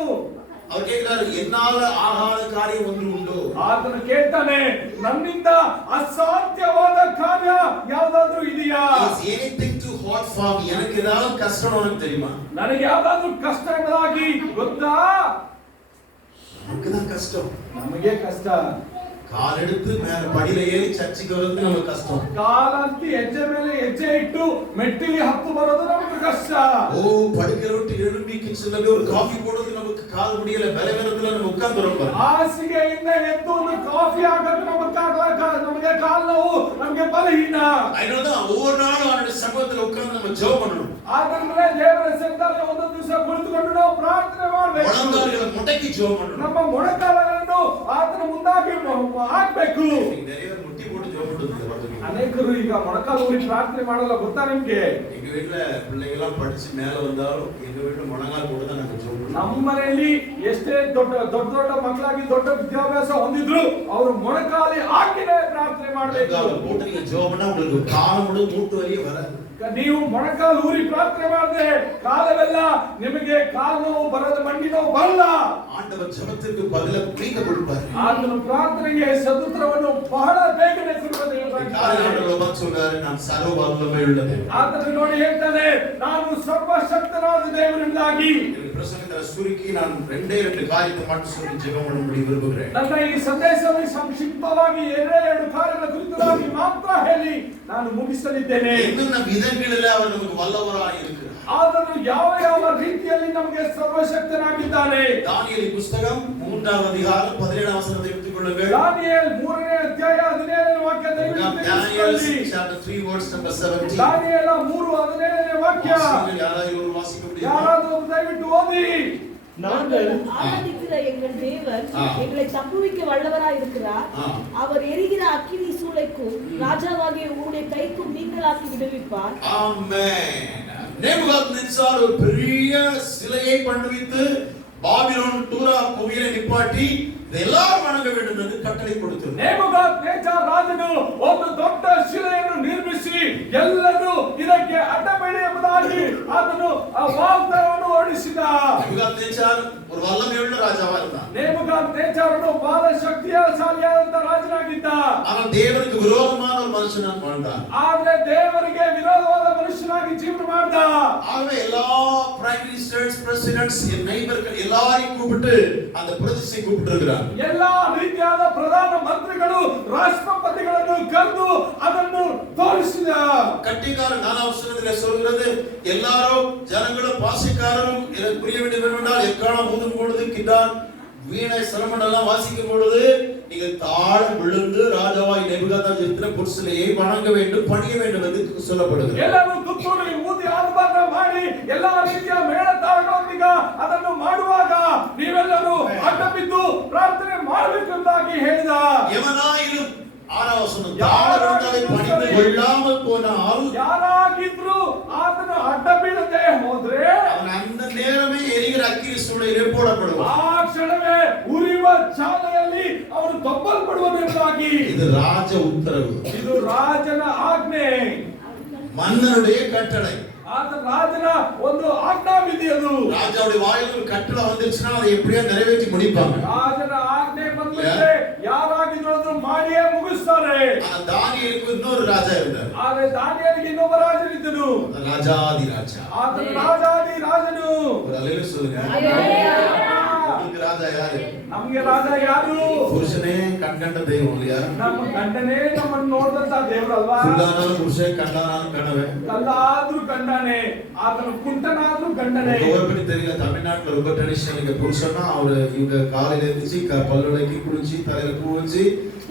அவர் கேட்கிறார், என்னால ஆகாத காரியம் ஒன்று உண்டோ? ಆತನು ಕೇಳ್ತಾನೆ, ನನ್ನಿಂದ ಅಸಾಧ್ಯವಾದ ಕಾರ್ಯ ಯಾವುದಾದ್ರೂ ಇದೆಯಾ? Is anything too hard for me? எனக்கு ஏதாவது கஷ்டம் உனக்கு தெரியுமா? ನನಗೆ ಯಾವುದಾದ್ರೂ ಕಷ್ಟ ಎಂಬುದಾಗಿ ಗೊತ್ತಾ? நமக்குதான் கஷ்டம். ನಮಗೆ ಕಷ್ಟ. கால் எடுத்து மேல படியில ஏறி சர்ச்சுக்கு வர்றது நமக்கு கஷ்டம். ಕಾಲಂತಿ ಹೆಜ್ಜೆ ಮೇಲೆ ಹೆಜ್ಜೆ ಇಟ್ಟು ಮೆಟ್ಟಿಲಿ ಹತ್ತು ಬರೋದು ನಮಗೆ ಕಷ್ಟ. ஓ, படுக்கிற விட்டு எழும்பி கிச்சன்ல போய் ஒரு காஃபி போடுறது நமக்கு கால் முடியல, பலவீனத்துல நம்ம உட்கார்ந்துறோம் பாருங்க. ಹಾಸಿಗೆಯಿಂದ ಎದ್ದು ಒಂದು ಕಾಫಿ ಹಾಕೋದು ನಮಗೆ ಕಾಲು ನೋವು, ನಮಗೆ ಬಲಹೀನ. அதனாலதான் ஒவ்வொரு நாளும் அவருடைய சமூகத்துல உட்கார்ந்து நம்ம ஜெபம் பண்ணணும். ಆದ್ರೆ ದೇವರ ಸನ್ನಿಧಾನದಲ್ಲಿ ಒಂದೊಂದು ದಿವಸ ಕುಳಿತುಕೊಂಡು ನಾವು ಪ್ರಾರ್ಥನೆ ಮಾಡಬೇಕು. ಮೊಣಕಾಲುಗಳನ್ನು ಮುಟಕಿ ಜೆபம் பண்ணணும். ನಮ್ಮ ಮೊಣಕಾಲುಗಳನ್ನು ಆತನ ಮುಂದಾಗಿ ಹಾಕಬೇಕು. நிறைய பேர் முட்டி போட்டு ஜெபம் பண்றது பாத்தீங்க. ಅನೇಕರು ಈಗ ಮೊಣಕಾಲು ಊರಿ ಪ್ರಾರ್ಥನೆ ಮಾಡಲ್ಲ, ಗೊತ್ತಾ ನಿಮ್ಗೆ? எங்க வீட்ல பிள்ளைங்க எல்லாம் படிச்சு மேல வந்தாலும் எங்க வீட்ல முழங்கால் போட்டு தான் நாங்க ஜெபம் பண்ணுவோம். ನಮ್ಮ ಮನೆಯಲ್ಲಿ ಎಷ್ಟೇ ದೊಡ್ಡ ಮಕ್ಕಳಾಗಿ ದೊಡ್ಡ ವಿದ್ಯಾಭ್ಯಾಸ ಹೊಂದಿದ್ರು ಅವರು ಮೊಣಕಾಲಿ ಹಾಕಿನೇ ಪ್ರಾರ್ಥನೆ ಮಾಡಬೇಕು. முழங்கால் போட்டு நீங்க ஜெபம் பண்ணா உங்களுக்கு கால் முழு மூட்டு வலியே வராது. ನೀವು ಮೊಣಕಾಲು ಊರಿ ಪ್ರಾರ್ಥನೆ ಮಾಡಿದ್ರೆ ಕಾಲವೆಲ್ಲ ನಿಮಗೆ ಕಾಲು ನೋವು ಬರಲ್ಲ, ಮಂಡಿ ನೋವು ಬರಲ್ಲ. ஆண்டவர் ஜெபத்திற்கு பதிலா குளிக்க கொடுப்பார். ಆತನು ಪ್ರಾರ್ಥನೆಗೆ ಸದುತ್ತರವನ್ನು ಬಹಳ ಬೇಗನೆ ಕೊಡುವ ದೇವರಾಗಿದ್ದಾನೆ. ஆண்டவர் சொல்றாரு, நான் சர்வ வல்லமை உள்ள தேவன். ಆತನು ನೋಡಿ ಹೇಳ್ತಾನೆ, ನಾನು ಸರ್ವಶಕ್ತನಾದ ದೇವರಿಂದಾಗಿ. பிரசங்கத்தை சுருக்கி நான் ரெண்டே காரியத்தை மட்டும் சொல்லி ஜெபம் பண்ணும்படி விரும்புகிறேன். ನನ್ನ ಈ ಸಂದೇಶವನ್ನು ಸಂಕ್ಷಿಪ್ತವಾಗಿ ಎರಡು ಕಾರ್ಯಗಳ ಕುರಿತಾಗಿ ಮಾತ್ರ ಹೇಳಿ ನಾನು ಮುಗಿಸಲಿದ್ದೇನೆ. என்னென்ன விதங்களில் அவர் நமக்கு வல்லவராய் இருக்கிறார். ಆತನು ಯಾವ ರೀತಿಯಲ್ಲಿ ನಮಗೆ ಸರ್ವಶಕ್ತನಾಗಿದ್ದಾನೆ. தானியேலின் புத்தகம் 3வது அதிகாரம் 17வது வசனத்தை எடுத்துக்கொள்ளுங்கள். ದಾನಿಯೇಲ್ 3ನೇ ಅಧ್ಯಾಯ 17ನೇ ವಾಕ್ಯದಲ್ಲಿ Daniel chapter 3 verse number 17. ದಾನಿಯೇಲ 3:17ನೇ ವಾಕ್ಯ. யாராவது வாசிக்க முடியுமா? ಯಾರಾದರೂ ದಯವಿಟ್ಟು ಓದಿ. நாங்கள் ஆராதிக்கிற எங்கள் தேவன் எங்களை தப்புவிக்க வல்லவராய் இருக்கிறார். அவர் எரிகிற அக்கினி சூளைக்கும் ராஜாவாகிய உம்முடைய கைக்கும் நீங்களாக்கி விடுவிப்பார். ஆமென். நேபுகாத்நேச்சார் ஒரு பெரிய சிலையை பண்ணுவித்து பாபிலோன் தூரா புவியிலே நிப்பாட்டி எல்லாரும் வணங்க வேண்டும் என்று கட்டளை கொடுத்தார். நேபுகாத்நேச்சாರ್ ರಾಜನು ಒಂದು ದೊಡ್ಡ ಶಿಲೆಯನ್ನು ನಿರ್ಮಿಸಿ ಎಲ್ಲರೂ ಇದಕ್ಕೆ ಅಡ್ಡಬೇಡಿ ಎಂಬುದಾಗಿ ಅದನ್ನು ವಾಗ್ದಾನವನ್ನು ಹೊರಡಿಸಿದ. நேபுகாத்நேச்சார் ஒரு வல்லமையுள்ள ராஜாவா இருந்தார். நேபுகாத்நேச்சாರನು ಬಹಳ ಶಕ್ತಿಶಾಲಿಯಾದ ರಾಜನಾಗಿದ್ದ. ஆனால் தேவனுக்கு விரோதமான ஒரு மனுஷனாக வாழ்ந்தார். ಆದರೆ ದೇವರಿಗೆ ವಿರೋಧವಾದ ಮನುಷ್ಯನಾಗಿ ಜೀವನ ಮಾಡಿದ. ஆகவே எல்லா பிரைம் மினிஸ்டர்ஸ், பிரசிடென்ட்ஸ், நெய்பர்கள் எல்லாரையும் கூப்பிட்டு அந்த பிரதிஷ்டை கூப்பிட்டு இருக்கிறார். ಎಲ್ಲಾ ರೀತಿಯಾದ ಪ್ರಧಾನ ಮಂತ್ರಿಗಳು ರಾಷ್ಟ್ರಪತಿಗಳನ್ನು ಕರೆದು ಅದನ್ನು ತೋರಿಸಿದ. கட்டிக்கார 4வது வசனத்திலே சொல்கிறது, எல்லாரும் ஜனங்களும் பாஷைக்காரரும் எனக்கு புரிய வேண்டும் என்றால் எக்காலம் ஊதும் பொழுது கிட்டார் வீணை சிரமண்டெல்லாம் வாசிக்கும் பொழுது நீங்கள் தாழம் விழுந்து ராஜாவாய் நேபுகாத்நேச்சார் புருஷனையை வணங்க வேண்டும், பணிய வேண்டும் என்று சொல்லப்படுகிறது. ಎಲ್ಲರೂ ತುತ್ತೂರಿ ಊದಿ ಆರ್ಭಟ ಮಾಡಿ ಎಲ್ಲಾ ರೀತಿಯ ಮೇಳತಾಳಗಳೊಂದಿಗೆ ಅದನ್ನು ಮಾಡುವಾಗ ನೀವೆಲ್ಲರೂ ಅಡ್ಡ ಬಿದ್ದು ಪ್ರಾರ್ಥನೆ ಮಾಡಬೇಕೆಂದಾಗಿ ಹೇಳಿದ. எவனாயிலும் 6வது வசனம், தாழ விழுந்ததை பணிந்து கொள்ளாமல் போனால் ಯಾರಾಗಿದ್ರು ಆತನು ಅಡ್ಡ ಬೀಳದೆ ಹೋದ್ರೆ அவன் அந்த நேரமே எரிகிற அக்கினி சூளையிலே போடப்படுவான். ಆ ಕ್ಷಣವೇ ಉರಿಯುವ ಚಾಲೆಯಲ್ಲಿ ಅವನು ತೊಬ್ಬಲ್ಪಡುವುದೆಂಬುದಾಗಿ. இது ராஜ உத்தரவு, ಇದು ರಾಜನ ಆಜ್ಞೆ, மன்னனுடைய கட்டளை. ಆತ ರಾಜನ ಒಂದು ಆಜ್ಞಾವಿಧಿ. ಅದು ராஜாவுடைய வாயில ஒரு கட்டளை வந்துச்சுன்னா அதை எப்படியா நிறைவேற்றி முடிப்பாங்க. ರಾಜನ ಆಜ್ಞೆ ಬಂದ್ರೆ ಯಾರಾಗಿದ್ರು ಅದನ್ನು ಮಾಡಿಯೇ ಮುಗಿಸ್ತಾರೆ. ஆனா தானியேலுக்கு இன்னொரு ராஜா இருந்தார். ಆದ್ರೆ ದಾನಿಯೇಲನಿಗೆ ಇನ್ನೊಬ್ಬ ರಾಜನಿದ್ದನು, ராஜாதி ராஜா. ಆತನು ರಾಜಾದಿ ರಾಜನು. ஒரு அல்லேலூயா சொல்லுங்க. உங்களுக்கு ராஜா யாரு? ನಮಗೆ ರಾಜ ಯಾರು? புருஷனே கண்கண்ட தெய்வம் இல்லையா? ನಮ್ಮ ಗಂಡನೇ ನಮ್ಮನ್ನು ನೋಡಿದಂತ ದೇವರಲ್ವಾ? சுல்லானாலும் புருஷன், கண்டானாலும் கணவன். ಕಲ್ಲಾದ್ರೂ ಗಂಡನೇ, ಆತನು ಕುಂಟನಾದ್ರೂ ಗಂಡನೇ. எப்படி தெரியல, தமிழ்நாட்டுல ரொம்ப ட்ரெடிஷனல். இங்க புருஷன்னா அவரு இவங்க காலையில எழுந்திரிச்சு பல்லு விளக்கி குளிச்சு தலையில பூ வச்சு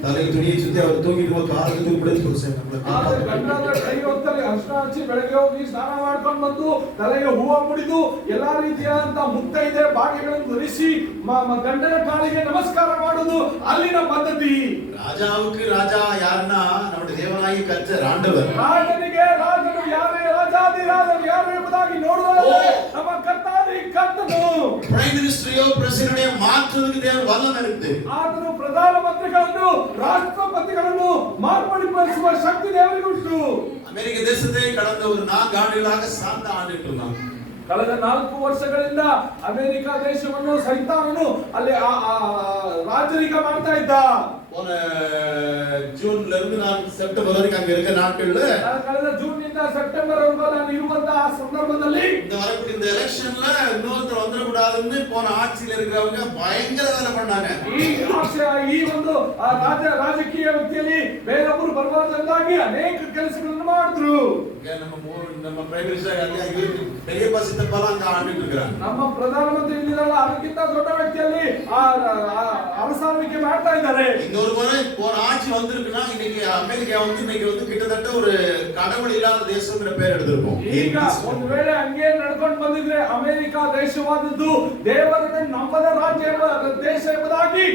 தலையில துணியை சுத்தி அவர் தூக்கிட்டு காலுக்கு தூக்கி பிடிச்சு புருஷன் ಆದ್ರೆ ಗಂಡನ ಕೈ ಹೊತ್ತಲ್ಲಿ ಅರ್ಶನ ಹಚ್ಚಿ ಬೆಳಗ್ಗೆ ಹೋಗಿ ಸ್ನಾನ ಮಾಡ್ಕೊಂಡು ಬಂದು ತಲೆಗೆ ಹೂವ ಮುಡಿದು ಎಲ್ಲಾ ರೀತಿಯಾದಂತ ಮುತ್ತೈದೆ ಭಾಗ್ಯಗಳನ್ನು ಧರಿಸಿ ಗಂಡನ ಕಾಲಿಗೆ ನಮಸ್ಕಾರ ಮಾಡುವುದು ಅಲ್ಲಿನ ಪದ್ಧತಿ. ராஜாவுக்கு ராஜா யாருன்னா நம்முடைய தேவனாகிய கர்த்தர் ஆண்டவர். ರಾಜನಿಗೆ ರಾಜನು ಯಾರೇ, ರಾಜಾದಿ ರಾಜನು ಯಾರು ಎಂಬುದಾಗಿ ನೋಡುವುದಾದರೆ ನಮ್ಮ ಕರ್ತಾದಿ ಕರ್ತನು. பிரைம் மினிஸ்டரையோ பிரசிடென்ட்டையோ ಉಂಟು. ಆತನು ಪ್ರಧಾನ ಮಂತ್ರಿಗಳನ್ನು ರಾಷ್ಟ್ರಪತಿಗಳನ್ನು ಮಾರ್ಪಡಿಸುವ ಶಕ್ತಿ ದೇವರಿಗೆ ಉಂಟು. ಅಮೆರಿಕ ದೇಶത്തെ ಕಳೆದ ஒரு 4 ಆಂಡುಗಳಾಗ ಸಾಂತ ಆಂಡಿಟ್ಟು ನಾವು ಕಳೆದ 4 ವರ್ಷಗಳಿಂದ ಅಮೆರಿಕ ದೇಶವನ್ನು ಸೈತಾನನು ಅಲ್ಲಿ ರಾಜರಿಕ ಮಾಡ್ತಾ ಇದ್ದ. போன ஜூன்ல இருந்து நான் செப்டம்பர் வரைக்கும் அங்க இருக்க நாட்கள்ல ಕಳೆದ ಜೂನ್ ನಿಂದ ಸೆಪ್ಟೆಂಬರ್ ವರೆಗೂ ನಾನು ಇರುವಂತಹ ಸಂದರ್ಭದಲ್ಲಿ இந்த வரக்கூடிய இந்த எலெக்ஷன்ல இன்னொருத்தர் வந்துடக்கூடாதுன்னு போன ஆட்சியில இருக்கிறவங்க பயங்கர வேலை பண்ணாங்க. ಈ ಒಂದು ರಾಜಕೀಯ ವ್ಯಕ್ತಿಯಲ್ಲಿ ಬೇರೊಬ್ಬರು ಬರಬಾರದಾಗಿ ಅನೇಕ ಕೆಲಸಗಳನ್ನು ಮಾಡಿದ್ರು. நம்ம பிரைம் மினிஸ்டர் பெரியப்பா சித்தப்பாலாம் அங்க ஆண்டிட்டு இருக்காங்க. ನಮ್ಮ ಪ್ರಧಾನಮಂತ್ರಿ ಇಲ್ಲಿರಲ್ಲ, ಅದಕ್ಕಿಂತ ದೊಡ್ಡ ವ್ಯಕ್ತಿಯಲ್ಲಿ ಅರಸಾಳ್ವಿಕೆ ಮಾಡ್ತಾ ಇದ್ದಾರೆ. இன்னொரு முறை போன ஆட்சி வந்திருக்குன்னா இன்னைக்கு அமெரிக்கா வந்து இன்னைக்கு வந்து கிட்டத்தட்ட ஒரு கடவுள் இல்லாத தேசம்ங்கிற பேர் எடுத்திருக்கும். ಈಗ ಒಂದು ವೇಳೆ ಹಂಗೆ ನಡ್ಕೊಂಡು ಬಂದಿದ್ರೆ ಅಮೆರಿಕ ದೇಶವಾದದ್ದು ದೇವರನ್ನ ನಂಬದ ದೇಶ ಎಂಬುದಾಗಿ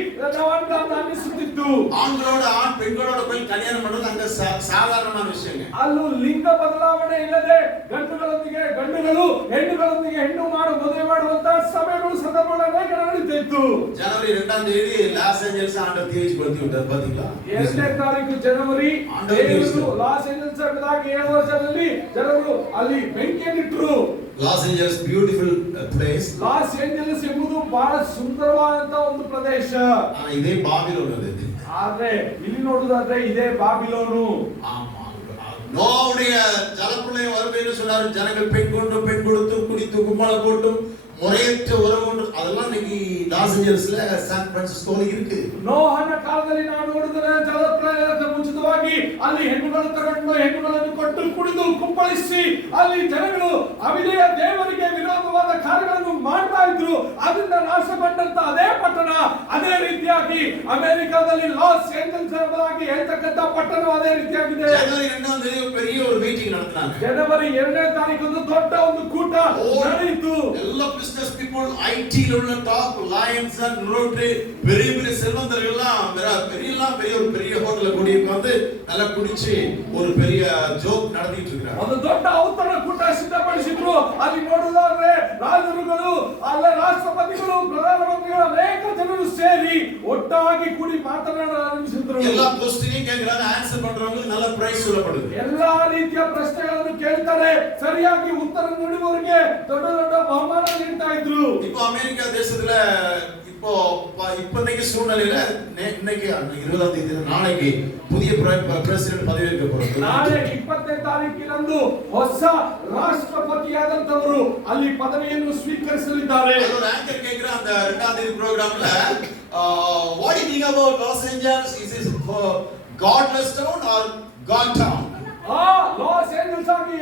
ಅನ್ನಿಸುತ್ತಿತ್ತು. ஆண்களோட ஆண் பெண்களோட போய் கல்யாணம் பண்றது அங்க சாதாரணமான விஷயம். ಅಲ್ಲೂ ಲಿಂಗ ಬದಲಾವಣೆ ಇಲ್ಲದೆ ಗಂಡುಗಳೊಂದಿಗೆ ಗಂಡುಗಳು ಹೆಣ್ಣುಗಳೊಂದಿಗೆ ಹೆಣ್ಣು ಮದುವೆ ಮಾಡುವಂತಹ ಸಮಯಗಳು ಸಂದರ್ಭಗಳು ಅನೇಕ ನಡೀತಿತ್ತು. ಜನವರಿ 2ஆம் தேதி லாஸ் ஏஞ்சல்ஸ் ஆண்டவர் தீர்ச்சி படுத்தி விட்டார் பாத்தீங்களா? 2ನೇ ತಾರೀಕು ಜನವರಿ ಲಾಸ್ ಏಂಜಲ್ಸ್ ಎಂಬುದಾಗಿ 7 ವರ್ಷದಲ್ಲಿ ಜನರು ಅಲ್ಲಿ ಬೆಂಕಿಯನ್ನಿಟ್ಟರು. Los Angeles beautiful place. Los Angeles ಎಂಬುದು ಬಹಳ ಸುಂದರವಾದಂತಹ ಒಂದು ಪ್ರದೇಶ. ಇದೇ ಬಾಬಿಲೋನ್ ಅದು. ಆದ್ರೆ ಇಲ್ಲಿ ನೋಡುದಾದ್ರೆ ಇದೇ ಬಾಬಿಲೋನು. நோவுடைய ஜலப்பிரளயம் வரும்னு சொன்னாரு. ஜனங்கள் பெண் கொடுத்து குடித்து கும்பல போட்டு முறையற்ற உறவு அதெல்லாம் இன்னைக்கு லாஸ் ஏஞ்சல்ஸ்ல சான் பிரான்சிஸ்கோல இருக்கு. ನೋಹನ ಕಾಲದಲ್ಲಿ ನಾವು ನೋಡಿದ್ರೆ ಜಲಪ್ರಳಯದ ಮುಂಚಿತವಾಗಿ ಅಲ್ಲಿ ಹೆಣ್ಣುಗಳು ತಗೊಂಡು ಹೆಣ್ಣುಗಳನ್ನು ಕೊಟ್ಟು ಕುಡಿದು ಕುಪ್ಪಳಿಸಿ ಅಲ್ಲಿ ಜನಗಳು ಅವಿಧೇಯ ದೇವರಿಗೆ ವಿರೋಧವಾದ ಕಾರ್ಯಗಳನ್ನು ಮಾಡ್ತಾ ಇದ್ರು. ಅದರಿಂದ ನಾಶಗೊಂಡಂತ ಅದೇ ಪಟ್ಟಣ ಅದೇ ರೀತಿಯಾಗಿ ಅಮೆರಿಕದಲ್ಲಿ ಲಾಸ್ ಏಂಜಲ್ಸ್ ಎಂಬುದಾಗಿ ಹೇಳ್ತಕ್ಕಂಥ ಪಟ್ಟಣ ಅದೇ ರೀತಿಯಾಗಿದೆ. ಜನವರಿ 2ஆம் தேதி பெரிய ஒரு மீட்டிங் நடத்தினாங்க. ಜನವರಿ 2ನೇ ತಾರೀಕು ಒಂದು ದೊಡ್ಡ ಒಂದು ಕೂಟ ನಡೆಯಿತು. ಎಲ್ಲ business people, IT ல உள்ள டாப் லயன்ஸ் அண்ட் ரோட்டரி பெரிய பெரிய செல்வந்தர்கள் எல்லாம் பெரிய ஒரு பெரிய ஹோட்டல்ல கூடி உட்கார்ந்து நல்லா குடிச்சு ஒரு பெரிய ஜோக் நடத்திட்டு இருக்காங்க. ಒಂದು ದೊಡ್ಡ ಔತಣ ಕೂಟ ಸಿದ್ಧಪಡಿಸಿದ್ರು. ಅಲ್ಲಿ ನೋಡುವುದಾದ್ರೆ ರಾಜರುಗಳು ಅಲ್ಲ ರಾಷ್ಟ್ರಪತಿಗಳು ಪ್ರಧಾನಮಂತ್ರಿಗಳು ಅನೇಕ ಜನರು ಸೇರಿ ಒಟ್ಟಾಗಿ ಕೂಡಿ ಮಾತನಾಡ ಆರಂಭಿಸಿದ್ರು. எல்லா ಕ್ವೆಶ್ಚನ್ಗೆ கேக்குறாங்க, ಆನ್ಸರ್ பண்றவங்களுக்கு நல்ல ಪ್ರೈಸ್ சொல்லப்படுது. ಎಲ್ಲಾ ರೀತಿಯ ಪ್ರಶ್ನೆಗಳನ್ನು ಕೇಳ್ತಾರೆ, ಸರಿಯಾಗಿ ಉತ್ತರ ನೀಡುವವರಿಗೆ ದೊಡ್ಡ ದೊಡ್ಡ ಬಹುಮಾನ ನೀಡ್ತಾ ಇದ್ರು. இப்போ அமெரிக்கா தேசத்துல இப்போதைக்கு சூழ்நிலையில இன்னைக்கு 20ஆம் தேதி நாளைக்கு புதிய பிரசிடென்ட் பதவியேற்க போறாங்க. ನಾಳೆ 20ನೇ ತಾರೀಕಿನಂದು ಹೊಸ ರಾಷ್ಟ್ರಪತಿಯಾದಂತವರು ಅಲ್ಲಿ ಪದವಿಯನ್ನು ಸ್ವೀಕರಿಸಲಿದ್ದಾರೆ. ஒரு ஆங்கர் கேக்குற அந்த 2ஆம் தேதி ப்ரோகிராம்ல what do you think about Los Angeles? Is it godless town or god town? Loss angels ಆಗಿ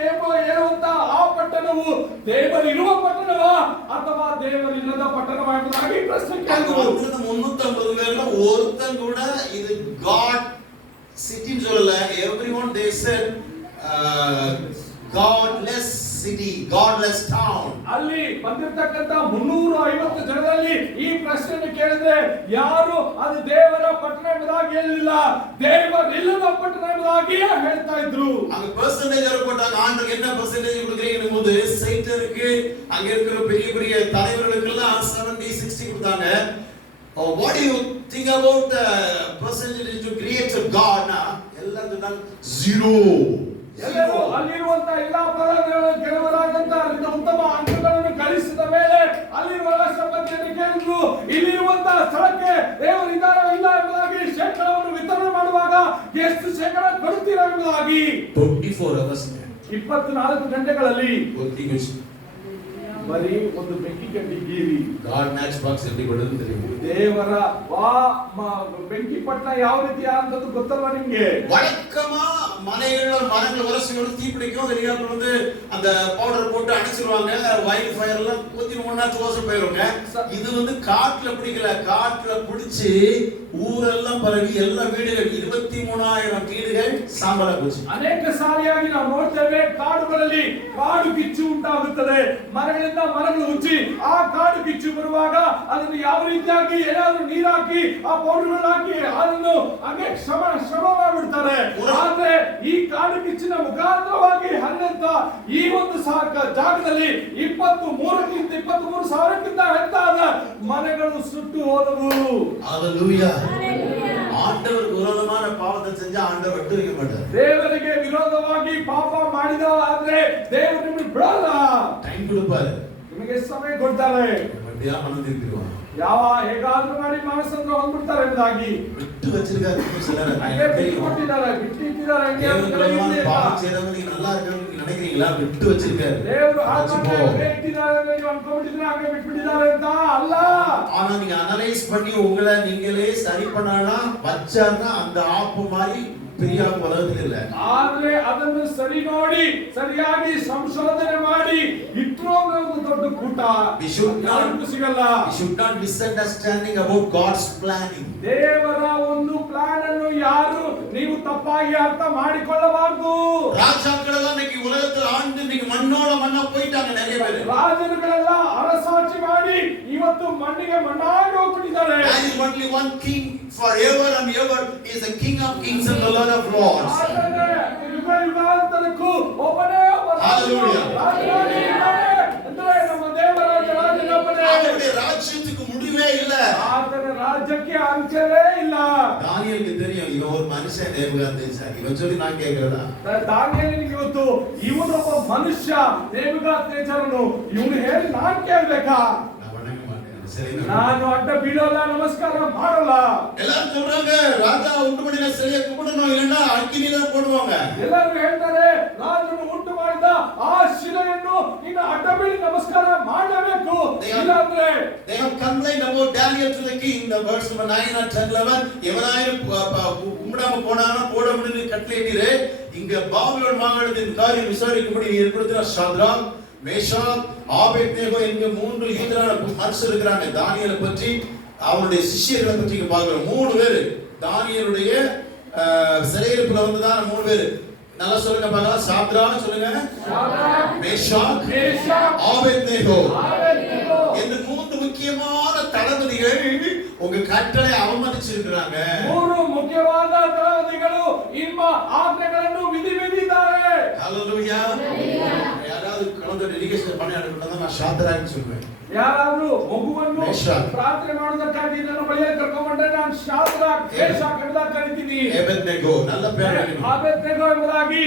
ಹೇಳುವಂತ ಆ ಪಟ್ಟಣವು ದೇವರಿರುವ ಪಟ್ಟಣವಾ ಅಥವಾ ದೇವರಿಲ್ಲದ ಪಟ್ಟಣವಾ ಎಂಬುದಾಗಿ ಪ್ರಶ್ನೆ ಕೇಳಿದ್ರು. 350 பேர்ல ஒருத்தன் கூட இது God சிட்டின்னு சொல்லல. everyone they said godless city, godless town. ಅಲ್ಲಿ ಬಂದಿರತಕ್ಕಂತ 350 ಜನರಲ್ಲಿ ಈ ಪ್ರಶ್ನೆಯನ್ನು ಕೇಳಿದ್ರೆ ಯಾರು ಅದು ದೇವರ ಪಟ್ಟಣ ಎಂಬುದಾಗಿ ಹೇಳಿಲ್ಲ, ದೇವರಿಲ್ಲದ ಪಟ್ಟಣ ಎಂಬುದಾಗಿ ಹೇಳ್ತಾ ಇದ್ರು. அங்க பெர்சன்டேஜ் போட்டாங்க. ஆண்டவருக்கு என்ன பெர்சன்டேஜ் கொடுக்குறீங்கன்னு போது சைட்டருக்கு அங்க இருக்கிற பெரிய பெரிய தலைவர்களுக்கு எல்லாம் 70-60 கொடுத்தாங்க. what do you think about the percentage to create a god? na எல்லாம் சொன்னாங்க 0. ಎಲ್ಲರೂ ಅಲ್ಲಿರುವಂತ ಎಲ್ಲಾ ಪ್ರಧಾನಿಗಳು ಕೆಲವರಾದಂತ ಉತ್ತಮ ಅಂಕಗಳನ್ನು ಗಳಿಸಿದ ಮೇಲೆ ಅಲ್ಲಿರುವ ರಾಷ್ಟ್ರಪತಿಯನ್ನು ಕೇಳಿದ್ರು, ಇಲ್ಲಿರುವಂತ ಸ್ಥಳಕ್ಕೆ ದೇವರು ಇದ್ದಾರೋ ಇಲ್ಲ ಎಂಬುದಾಗಿ ಶೇಕಡವನ್ನು ವಿತರಣೆ ಮಾಡುವಾಗ ಎಷ್ಟು ಶೇಕಡ ಕೊಡುತ್ತೀರಾ ಎಂಬುದಾಗಿ 24 hours 24 ಗಂಟೆಗಳಲ್ಲಿ ಬರೀ ಒಂದು ಬೆಂಕಿ ಕಡ್ಡಿ ಗೀರಿ ಗಾಡ್ ಮ್ಯಾಚ್ ಬಾಕ್ಸ್ ಎಲ್ಲಿ ಬಡದು தெரியும். ದೇವರ ಬೆಂಕಿ ಪಟ್ಟಣ ಯಾವ ರೀತಿ ಅಂತದ್ದು ಗೊತ್ತಲ್ವಾ ನಿಮ್ಗೆ? வழக்கமா மரங்கள் உரசுகள் தீப்பிடிக்கும். வெளியாட்கள் வந்து அந்த பவுடர் போட்டு அணைச்சிருவாங்க. வைல்ட் ஃபயர் எல்லாம் ஊத்தி ஒண்ணா தோசை போயிருங்க. இது வந்து காட்டுல பிடிக்கல, காட்டுல பிடிச்சு ஊரெல்லாம் பரவி எல்லா வீடுகள் 23000 வீடுகள் சாம்பலா போச்சு. ಅನೇಕ ಸಾರಿಯಾಗಿ ನಾವು ನೋಡ್ತೇವೆ ಕಾಡುಗಳಲ್ಲಿ ಕಾಡು ಕಿಚ್ಚು ಉಂಟಾಗುತ್ತದೆ, ಮರಗಳಿಂದ ಎಲ್ಲ ಮರಗಳು ಉಚ್ಚಿ ಆ ಕಾಡು ಕಿಚ್ಚು ಬರುವಾಗ ಅದನ್ನು ಯಾವ ರೀತಿಯಾಗಿ ಏನಾದ್ರೂ ನೀರಾಕಿ ಆ ಪೌಡರ್ಗಳು ಹಾಕಿ ಅದನ್ನು ಹಂಗೆ ಶ್ರಮ ಮಾಡ್ಬಿಡ್ತಾರೆ. ಆದ್ರೆ ಈ ಕಾಡು ಕಿಚ್ಚಿನ ಮುಖಾಂತರವಾಗಿ ಹರಿದಂತ ಈ ಒಂದು ಜಾಗದಲ್ಲಿ 23,000ಕ್ಕಿಂತ ಹೆಚ್ಚಾದ ಮನೆಗಳು ಸುಟ್ಟು ಹೋದವು. ஹalleluya. ஆண்டவர் விரோதமான பாவத்தை செஞ்சா ஆண்டவர் விட்டு வைக்க மாட்டார். ದೇವರಿಗೆ ವಿರೋಧವಾಗಿ ಪಾಪ ಮಾಡಿದ ಆದ್ರೆ ದೇವರು ನಿಮಗೆ ಬಿಡಲ್ಲ. டைம் கொடுப்பாரு. ನಿಮಗೆ ಸಮಯ ಕೊಡ್ತಾರೆ. அப்படியே மனம் திருப்பிடுவாங்க. ಯಾವ ಹೇಗಾದ್ರೂ ಮಾಡಿ ಮನಸ್ಸನ್ನು ಹೊಂದ್ಬಿಡ್ತಾರೆ ಎಂಬುದಾಗಿ விட்டு வச்சிருக்காரு சிலர். ಬಿಟ್ಟಿದ್ದಾರೆ ಬಿಟ್ಟಿದ್ದಾರೆ. பாவம் செய்றவங்க நீங்க நல்லா இருக்கணும்னு நினைக்கிறீங்களா? விட்டு வச்சிருக்காரு. ದೇವರು ಇಟ್ಟಿದ್ದಾರೆ ನೀವು ಅನ್ಕೊಂಡಿದ್ರೆ ಹಾಗೆ ಬಿಟ್ಬಿಟ್ಟಿದ್ದಾರೆ ಅಂತ ಅಲ್ಲ. ஆனா நீங்க அனலைஸ் பண்ணி உங்களை நீங்களே சரி பண்ணானா வச்சாருன்னா அந்த ஆப்பு மாதிரி பெரிய உலகத்துல இல்ல. ಆದ್ರೆ ಅದನ್ನು ಸರಿ ನೋಡಿ ಸರಿಯಾಗಿ ಸಂಶೋಧನೆ ಮಾಡಿ ಇಟ್ರೋ ಒಂದು ದೊಡ್ಡ ಕೂಟ ಸಿಗಲ್ಲ. We should not misunderstanding about God's planning. ದೇವರ ಒಂದು ಪ್ಲಾನ್ ಅನ್ನು ಯಾರು ನೀವು ತಪ್ಪಾಗಿ ಅರ್ಥ ಮಾಡಿಕೊಳ್ಳಬಾರದು. ராஜாக்களெல்லாம் இன்னைக்கு உலகத்துல ஆண்டு இன்னைக்கு மண்ணோட மண்ணா போயிட்டாங்க நிறைய பேர். ರಾಜರುಗಳೆಲ್ಲ ಅರಸಾட்சி ಮಾಡಿ ಇವತ್ತು ಮಣ್ಣಿಗೆ ಮಣ್ಣಾಗಿ ಹೋಗ್ಬಿಟ್ಟಿದ್ದಾರೆ. There is only one king forever and ever. He is the King of Kings and the Lord of Lords. ಯುಗ ಯುಗಾಂತರಕ್ಕೂ ಒಬ್ಬನೇ ಒಬ್ಬ ನಮ್ಮ ದೇವರಾಜ ರಾಜನೊಬ್ಬನೇ. அவருடைய ராஜ்யத்துக்கு முடிவே இல்ல. ಆತನ ರಾಜ್ಯಕ್ಕೆ ಅಂತ್ಯವೇ ಇಲ್ಲ. தானியேலுக்கு தெரியும் இவன் ஒரு மனுஷன் நேபுகாத்நேச்சார். இவன் சொல்லி நான் கேக்குறதா? ದಾನಿಯೇಲನಿಗೆ ಗೊತ್ತು ಇವನೊಬ್ಬ ಮನುಷ್ಯ ನೇಬೂಕದ್ನೆಚ್ಚರನು ಇವನು ಹೇಳಿ ನಾನು ಕೇಳಬೇಕಾ? ನಾನು ಅಡ್ಡ ಬೀಳಲ್ಲ, ನಮಸ್ಕಾರ ಮಾಡಲ್ಲ. எல்லாரும் சொல்றாங்க ராஜா உண்டு பண்ணின சிலையை கும்பிடணும் இல்லன்னா அக்கினில போடுவாங்க. ಎಲ್ಲರೂ ಹೇಳ್ತಾರೆ ರಾಜನು ಉಂಟು ಮಾಡಿದ ಆ ಶಿಲೆಯನ್ನು ನೀನು ಅಡ್ಡ ಬೀಳಿ ನಮಸ್ಕಾರ ಮಾಡಬೇಕು. ಇಲ್ಲಾಂದ್ರೆ they have complained about Daniel to the king. The verse number 9 and 10 11 எவனாயிரம் கும்பிடாம போனானா போட முடியும்னு கட்டளையிட்டீரே. இங்க பாபிலோன் மாகாணத்தின் காரியம் விசாரிக்கும்படி ஏற்படுத்தின சாத்ராக் மேஷாக் ஆபேத்நேகோ என்கிற 3 யூதரான மனுஷர் இருக்கிறாங்க. தானியேலை பற்றி அவருடைய சிஷ்யர்களை பற்றி பார்க்கிறோம். 3 பேர் தானியேலுடைய சிறையிருப்புல வந்ததான 3 பேர். நல்லா சொல்லுங்க பார்க்கலாம். சாத்ராக் சொல்லுங்க, மேஷாக் ஆபேத்நேகோ இந்த 3 முக்கியமான தளபதிகள் உங்க கட்டளை அவமதிச்சிருக்காங்க. 3 ಮುಖ್ಯವಾದ ತಳವಾದಿಗಳು ನಿಮ್ಮ ಆಜ್ಞೆಗಳನ್ನು ವಿಧಿಸಿದ್ದಾರೆ. ஹalleluya. யாராவது குழந்தை டெடிகேஷன் பண்ணி அனுப்புறதா நான் சாத்ராக்னு சொல்வேன். ಯಾರಾದ್ರೂ ಮಗುವನ್ನು ಪ್ರಾರ್ಥನೆ ಮಾಡೋದಕ್ಕಾಗಿ ನನ್ನ ಬಳಿಗೆ ಕರ್ಕೊಂಡ್ರೆ ನಾನು ಶಾದ್ರಾಕ್ ಮೇಷಾಕ್ ಎಂಬುದಾಗಿ ಕರೀತೀನಿ. ಆಬೇದ್ನೆಗೋ நல்ல பேர். ಆಬೇದ್ನೆಗೋ ಎಂಬುದಾಗಿ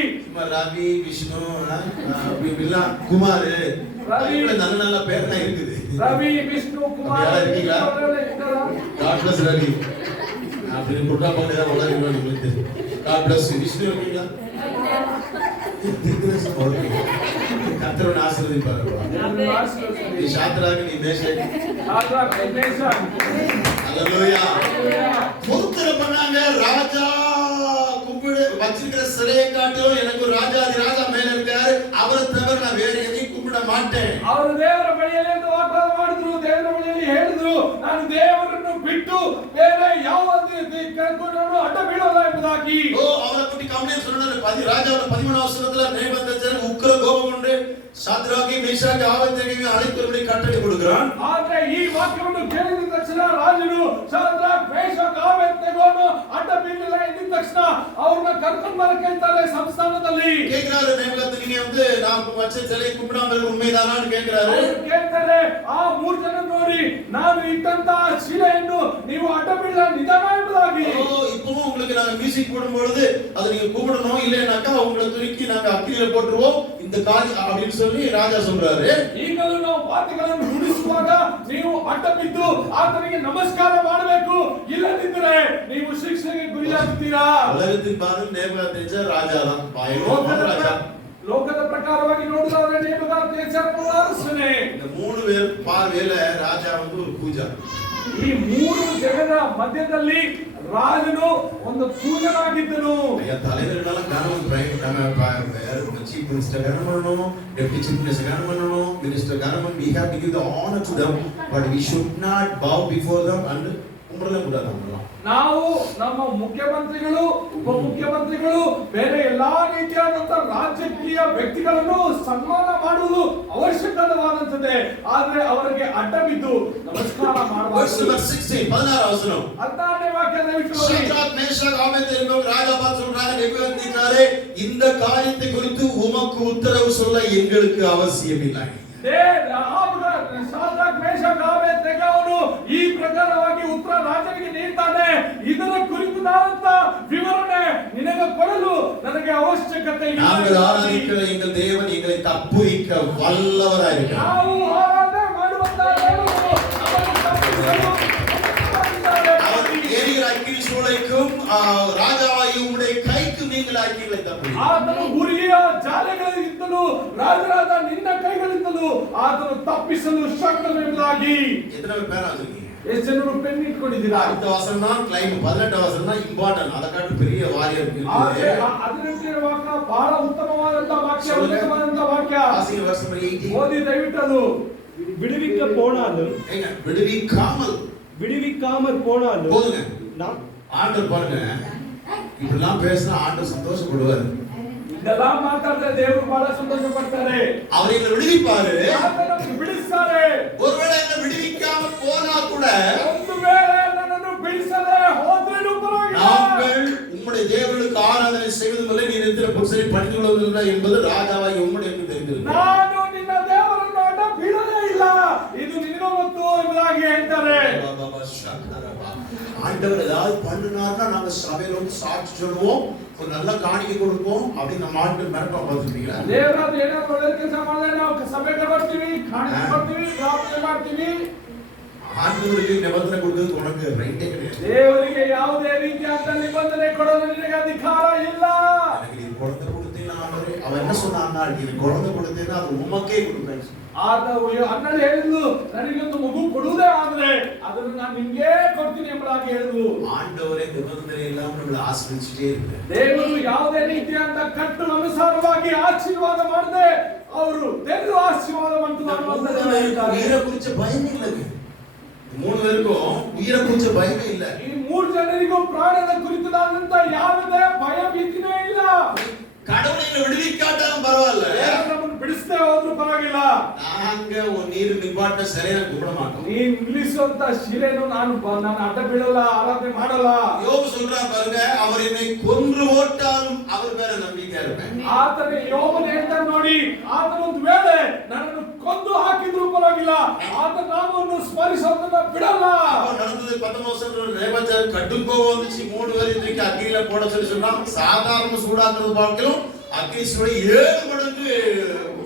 ரவி விஷ்ணு பில்லா குமார் ரவி நல்ல நல்ல பேர்லாம் இருக்குது. ரவி விஷ்ணு குமார் இருக்கீங்களா? God bless Ravi. அப்படி போட்டா போறதா வளருங்க உங்களுக்கு. God bless விஷ்ணு இருக்கீங்களா? கர்த்தரோட ஆசீர்வதிப்பார். நீ சாத்ராக் நீ மேஷாக். Shadrach Meshach. ஹalleluya. பொறுத்தர பண்ணாங்க. ராஜா கும்பிடு வச்சிருக்கிற சிலையை காட்டிலும் எனக்கு ஒரு ராஜாதி ராஜா மேல இருக்காரு, அவரை தவிர நான் வேற எதையும் கும்பிட மாட்டேன். ಅವರು ದೇವರ ಬಳಿಯಲ್ಲಿ ವಾಗ್ದಾನ ಮಾಡಿದ್ರು. ದೇವರ ಬಳಿಯಲ್ಲಿ ಹೇಳಿದ್ರು ನಾನು ದೇವರನ್ನು ಬಿಟ್ಟು ಬೇರೆ ಯಾವ ಕರ್ಕೊಂಡು ಅಡ್ಡ ಬೀಳಲ್ಲ ಎಂಬುದಾಗಿ. அவரை பற்றி கம்ப்ளைண்ட் சொன்னாரு. ராஜாவோட 13 வசனத்துல நேபுகாத்நேச்சர் உக்கிர கோபம் கொண்டு சாத்ராக் மேஷாக் ஆபேத்நேகோ அழைத்தபடி கட்டளை கொடுக்கிறான். ಆದ್ರೆ ಈ ವಾಕ್ಯವನ್ನು ಕೇಳಿದ ತಕ್ಷಣ ರಾಜನು ಶಾದ್ರಾಕ್ ಮೇಷಾಕ್ ಆಬೇದ್ನೆಗೋನು ಅಡ್ಡ ಬೀಳಲ್ಲ ಎಂದ ತಕ್ಷಣ ಅವರನ್ನ ಕರ್ಕೊಂಡು ಬರಕ್ಕೆ ಹೇಳ್ತಾರೆ ಸಂಸ್ಥಾನದಲ್ಲಿ. கேக்குறாரு நேபுகாத்நேச்சர் நீங்க வந்து நான் வச்ச சிலையை கும்பிடாம இருக்க உண்மைதானான்னு கேக்குறாரு. ಕೇಳ್ತಾರೆ ಆ 3 ಜನ ನೋಡಿ ನಾನು ಇಟ್ಟಂತ ಶಿಲೆಯನ್ನು ನೀವು ಅಡ್ಡ ಬೀಳಲ್ಲ ನಿಜಾನ ಎಂಬುದಾಗಿ. இப்பவும் உங்களுக்கு நாங்க மியூசிக் போடும் பொழுது அதை நீங்க கும்பிடணும், இல்லைனாக்கா உங்களை தூக்கி நாங்க அக்கினியில போட்டுருவோம் இந்த காரியம் அப்படின்னு சொல்லி ராஜா சொல்றாரு. ಈಗಲೂ ನಾವು ವಾದ್ಯಗಳನ್ನು ನುಡಿಸುವಾಗ ನೀವು ಅಡ್ಡ ಬಿದ್ದು ಆತನಿಗೆ ನಮಸ್ಕಾರ ಮಾಡಬೇಕು, ಇಲ್ಲದಿದ್ದರೆ ನೀವು ಶಿಕ್ಷೆಗೆ ಗುರಿಯಾಗುತ್ತೀರಾ. உலகத்தின் பார்வை நேபுகாத்நேச்சர் ராஜா தான். ராஜா ಲೋಕದ ಪ್ರಕಾರವಾಗಿ ನೋಡಿದ್ರೆ ನೇಬೂಕದ್ನೆಚ್ಚರ್ ಅರಸನೇ. இந்த 3 பேர் பார்வையில ராஜா வந்து ஒரு பூஜா. ಈ 3 ಜನರ ಮಧ್ಯದಲ್ಲಿ ರಾಜನು ಒಂದು ಪೂಜನಾಗಿದ್ದನು. தலைவர்களெல்லாம் government chief minister government deputy chief minister government minister government we have to give the honor to them but we should not bow before them and கும்பிடலாம் கூடாது. ನಾವು ನಮ್ಮ ಮುಖ್ಯಮಂತ್ರಿಗಳು ಉಪಮುಖ್ಯಮಂತ್ರಿಗಳು ಬೇರೆ ಎಲ್ಲಾ ರೀತಿಯಾದಂತಹ ರಾಜಕೀಯ ವ್ಯಕ್ತಿಗಳನ್ನು ಸನ್ಮಾನ ಮಾಡುವುದು ಅವಶ್ಯಕವಾದಂತ ಕಾಣುತ್ತದೆ. ಆದ್ರೆ ಅವರಿಗೆ ಅಡ್ಡ ಬಿದ್ದು ನಮಸ್ಕಾರ Verse ಮಾಡಬಾರದು. number 16, 16 வசனம். 16ನೇ ವಾಕ್ಯ ದಯವಿಟ್ಟು ನೋಡಿ. ஷத்ராக், மேஷாக், ஆபேத்நேகோ ராஜா பார்த்து சொல்றாங்க, நேபுகாத்நேச்சாரே, இந்த காரியத்தை குறித்து உமக்கு உத்தரவு சொல்ல எங்களுக்கு அவசியம் இல்லை. ಶಾದ್ರಕ್, ಮೇಷಕ್, ಆಬೇದ್ನೆಗೋನು ಈ ಪ್ರಕಾರವಾಗಿ ಉತ್ತರ ರಾಜನಿಗೆ ನೀಡ್ತಾನೆ. ಇದರ ಕುರಿತಾದಂತ ವಿವರಣೆ ನಿನಗೆ ಕೊಡಲು ನನಗೆ ಅವಶ್ಯಕತೆ ಇಲ್ಲ. நாங்கள் ஆராதிக்கிற எங்கள் தேவன் எங்களை தப்புவிக்க வல்லவராயிருக்கிறார். ನಾವು ಆರಾಧನೆ ಮಾಡುವಂತ ದೇವರು ನಮ್ಮನ್ನು ತಪ್ಪಿಸಲು எரிகிற அக்கினி சூளைக்கும் ராஜாவாகிய உம்முடைய கைக்கு நீங்கள் அக்கினிகளை தப்புவிக்க. ಆತನು ಉರಿಯ ಜಾಲೆಗಳಿಂದಲೂ ರಾಜರಾದ ನಿನ್ನ ಕೈಗಳಿಂದಲೂ ಆತನು ತಪ್ಪಿಸಲು ಶಕ್ತನೆಂಬುದಾಗಿ. எத்தனை பேர் ஆச்சுங்க? ಎಷ್ಟು ಜನರು ಪೆನ್ ಇಟ್ಕೊಂಡಿದ್ದೀರಾ? அடுத்த வசனம் தான் கிளைம். 18 வசனம் தான் இம்பார்ட்டன்ட். அத காட்டு பெரிய வாரியம் இருக்குது. 18ನೇ ವಾಕ್ಯ ಬಹಳ ಉತ್ತಮವಾದಂತ ವಾಕ್ಯ, ಉನ್ನತವಾದಂತ ವಾಕ್ಯ. ஆசீர் verse number 18. ಓದಿ ದಯವಿಟ್ಟು ಅದು. விடுவிக்க போனாலும் ஏங்க விடுவிக்காமல் போனாலும் போதுங்க. நாம் ஆண்டவர் பாருங்க, இப்படிலாம் பேசினா ஆண்டவர் சந்தோஷப்படுவார். ಇದೆಲ್ಲ ಮಾತಾಡಿದ್ರೆ ದೇವರು ಬಹಳ ಸಂತೋಷ ಪಡ್ತಾರೆ. அவர் எங்களை விடுவிப்பாரு. ಆತನು ಬಿಡಿಸ್ತಾರೆ. ஒருவேளை எங்களை விடுவிக்காம போனா கூட ಒಂದು ವೇಳೆ ನನ್ನನ್ನು ಬಿಡಿಸದೆ ಹೋದ್ರೇನು ಪರವಾಗಿಲ್ಲ. நாங்கள் உம்முடைய தேவனுக்கு ஆராதனை செய்வதில்லை, நீர் எத்திர புருஷரை பணிந்து கொள்வதில்லை என்பது ராஜாவாகி உம்முடைய தெரிந்திருக்கிறது. ನಾನು ನಿನ್ನ ದೇವರನ್ನು ಅಡ್ಡ ಬೀಳಲೇ ಇಲ್ಲ, ಇದು ನಿನಗೆ ಗೊತ್ತು ಎಂಬುದಾಗಿ ಹೇಳ್ತಾರೆ. ஆண்டவர் ஏதாவது பண்ணினார்னா நாங்க சபையில வந்து சாட்சி சொல்லுவோம், ஒரு நல்ல காணிக்கை கொடுப்போம் அப்படின்னு நம்ம ஆட்கள் மிரட்டோம். பார்த்துருக்கீங்களா? ದೇವರಾದ ಏನಾದ್ರು ಒಳ್ಳೆ ಕೆಲಸ ಮಾಡಿದ್ರೆ ನಾವು ಸಭೆಗೆ ಬರ್ತೀವಿ, ಕಾಣಿಕೆ ಬರ್ತೀವಿ, ಪ್ರಾರ್ಥನೆ ಮಾಡ್ತೀವಿ. ஆண்டவருக்கு நிபந்தனை கொடுக்கிறது உனக்கு ரைட்டே கிடையாது. ದೇವರಿಗೆ ಯಾವುದೇ ರೀತಿಯಾದ ನಿಬಂಧನೆ ಕೊಡಲು ನಿನಗೆ ಅಧಿಕಾರ ಇಲ್ಲ. எனக்கு நீ குழந்தை கொடுத்தீங்கன்னா ஆண்டவரே, அவன் என்ன சொன்னான்னா, நீ குழந்தை கொடுத்தீங்கன்னா அது உமக்கே கொடுப்பேன். ಅಣ್ಣಳು ಹೇಳಿದ್ಲು, ನನಗೊಂದು ಮಗು ಕೊಡುವುದೇ ಆದ್ರೆ ಅದನ್ನು ನಾನು ನಿಂಗೆ ಕೊಡ್ತೀನಿ ಎಂಬುದಾಗಿ ಹೇಳಿದ್ಲು. ஆண்டவரே நிபந்தனை இல்லாம நம்மளை ஆசீர்வதிச்சிட்டே இருக்கார். ದೇವರು ಯಾವುದೇ ರೀತಿಯಾದ ಕಟ್ಟು ಅನುಸಾರವಾಗಿ ಆಶೀರ್ವಾದ ಮಾಡದೆ ಅವರು ದೇವರು ಆಶೀರ್ವಾದ ಮಾಡ್ತಾರೆ. உயிரை குறிச்ச பயமே இல்லைங்க. 3 பேருக்கும் உயிரை குறிச்ச பயமே இல்ல. ಈ 3 ಜನರಿಗೂ ಪ್ರಾಣದ ಕುರಿತಾದಂತ ಯಾವುದೇ ಭಯ ಭೀತಿನೇ ಇಲ್ಲ. கடவுளை விடுவிக்காட்டாலும் பரவாயில்ல, ನಮ್ಮನ್ನು ಬಿಡಿಸದೆ ಹೋದ್ರೂ ಪರವಾಗಿಲ್ಲ. நாங்க நீர் நிப்பாட்ட சரியா கும்பிட மாட்டோம். ನೀನ್ ನಿಲ್ಲಿಸುವಂತ ಶಿಲೆಯನ್ನು ನಾನು ಅಡ್ಡ ಬೀಳಲ್ಲ, ಆರಾಧನೆ ಮಾಡಲ್ಲ. யோபு சொல்றா பாருங்க, அவர் என்னை கொன்று போட்டாலும் அவர் மேல நம்பிக்கையா இருப்பேன். ಆತನ ಯೋಬನ ಹೇಳ್ತಾನೆ ನೋಡಿ, ಆತನ ಒಂದು ವೇಳೆ ನನ್ನನ್ನು ಕೊಂದು ಹಾಕಿದ್ರು ಪರವಾಗಿಲ್ಲ, ಆತನ ನಾಮವನ್ನು ಸ್ಮರಿಸೋದನ್ನ ಬಿಡಲ್ಲ. நடந்தது 19 வருஷம் நேபுகாத்நேச்சார் கடும் கோபம் வந்துச்சு. 3 பேரை தூக்கி அக்கினியில போட சொன்னா, சாதாரண சூடாக்குறது பார்க்கலாம் அக்கினி சூளை 7 மடங்கு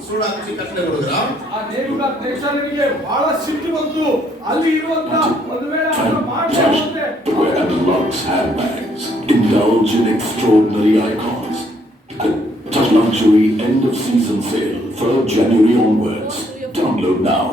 சூடாக்கி கட்டளை கொடுக்கிறான். ಆ ನೇಬುಕದ್ನೆಚ್ಚರನಿಗೆ ಬಹಳ ಸಿಟ್ಟು ಬಂತು. ಅಲ್ಲಿ ಇರುವಂತ ಒಂದು ವೇಳೆ ಅವರ ಮಾಡಿದ್ರೆ Unlocks handbags, indulge in extraordinary icons. The luxury end of season sale, 3rd January onwards. Download now.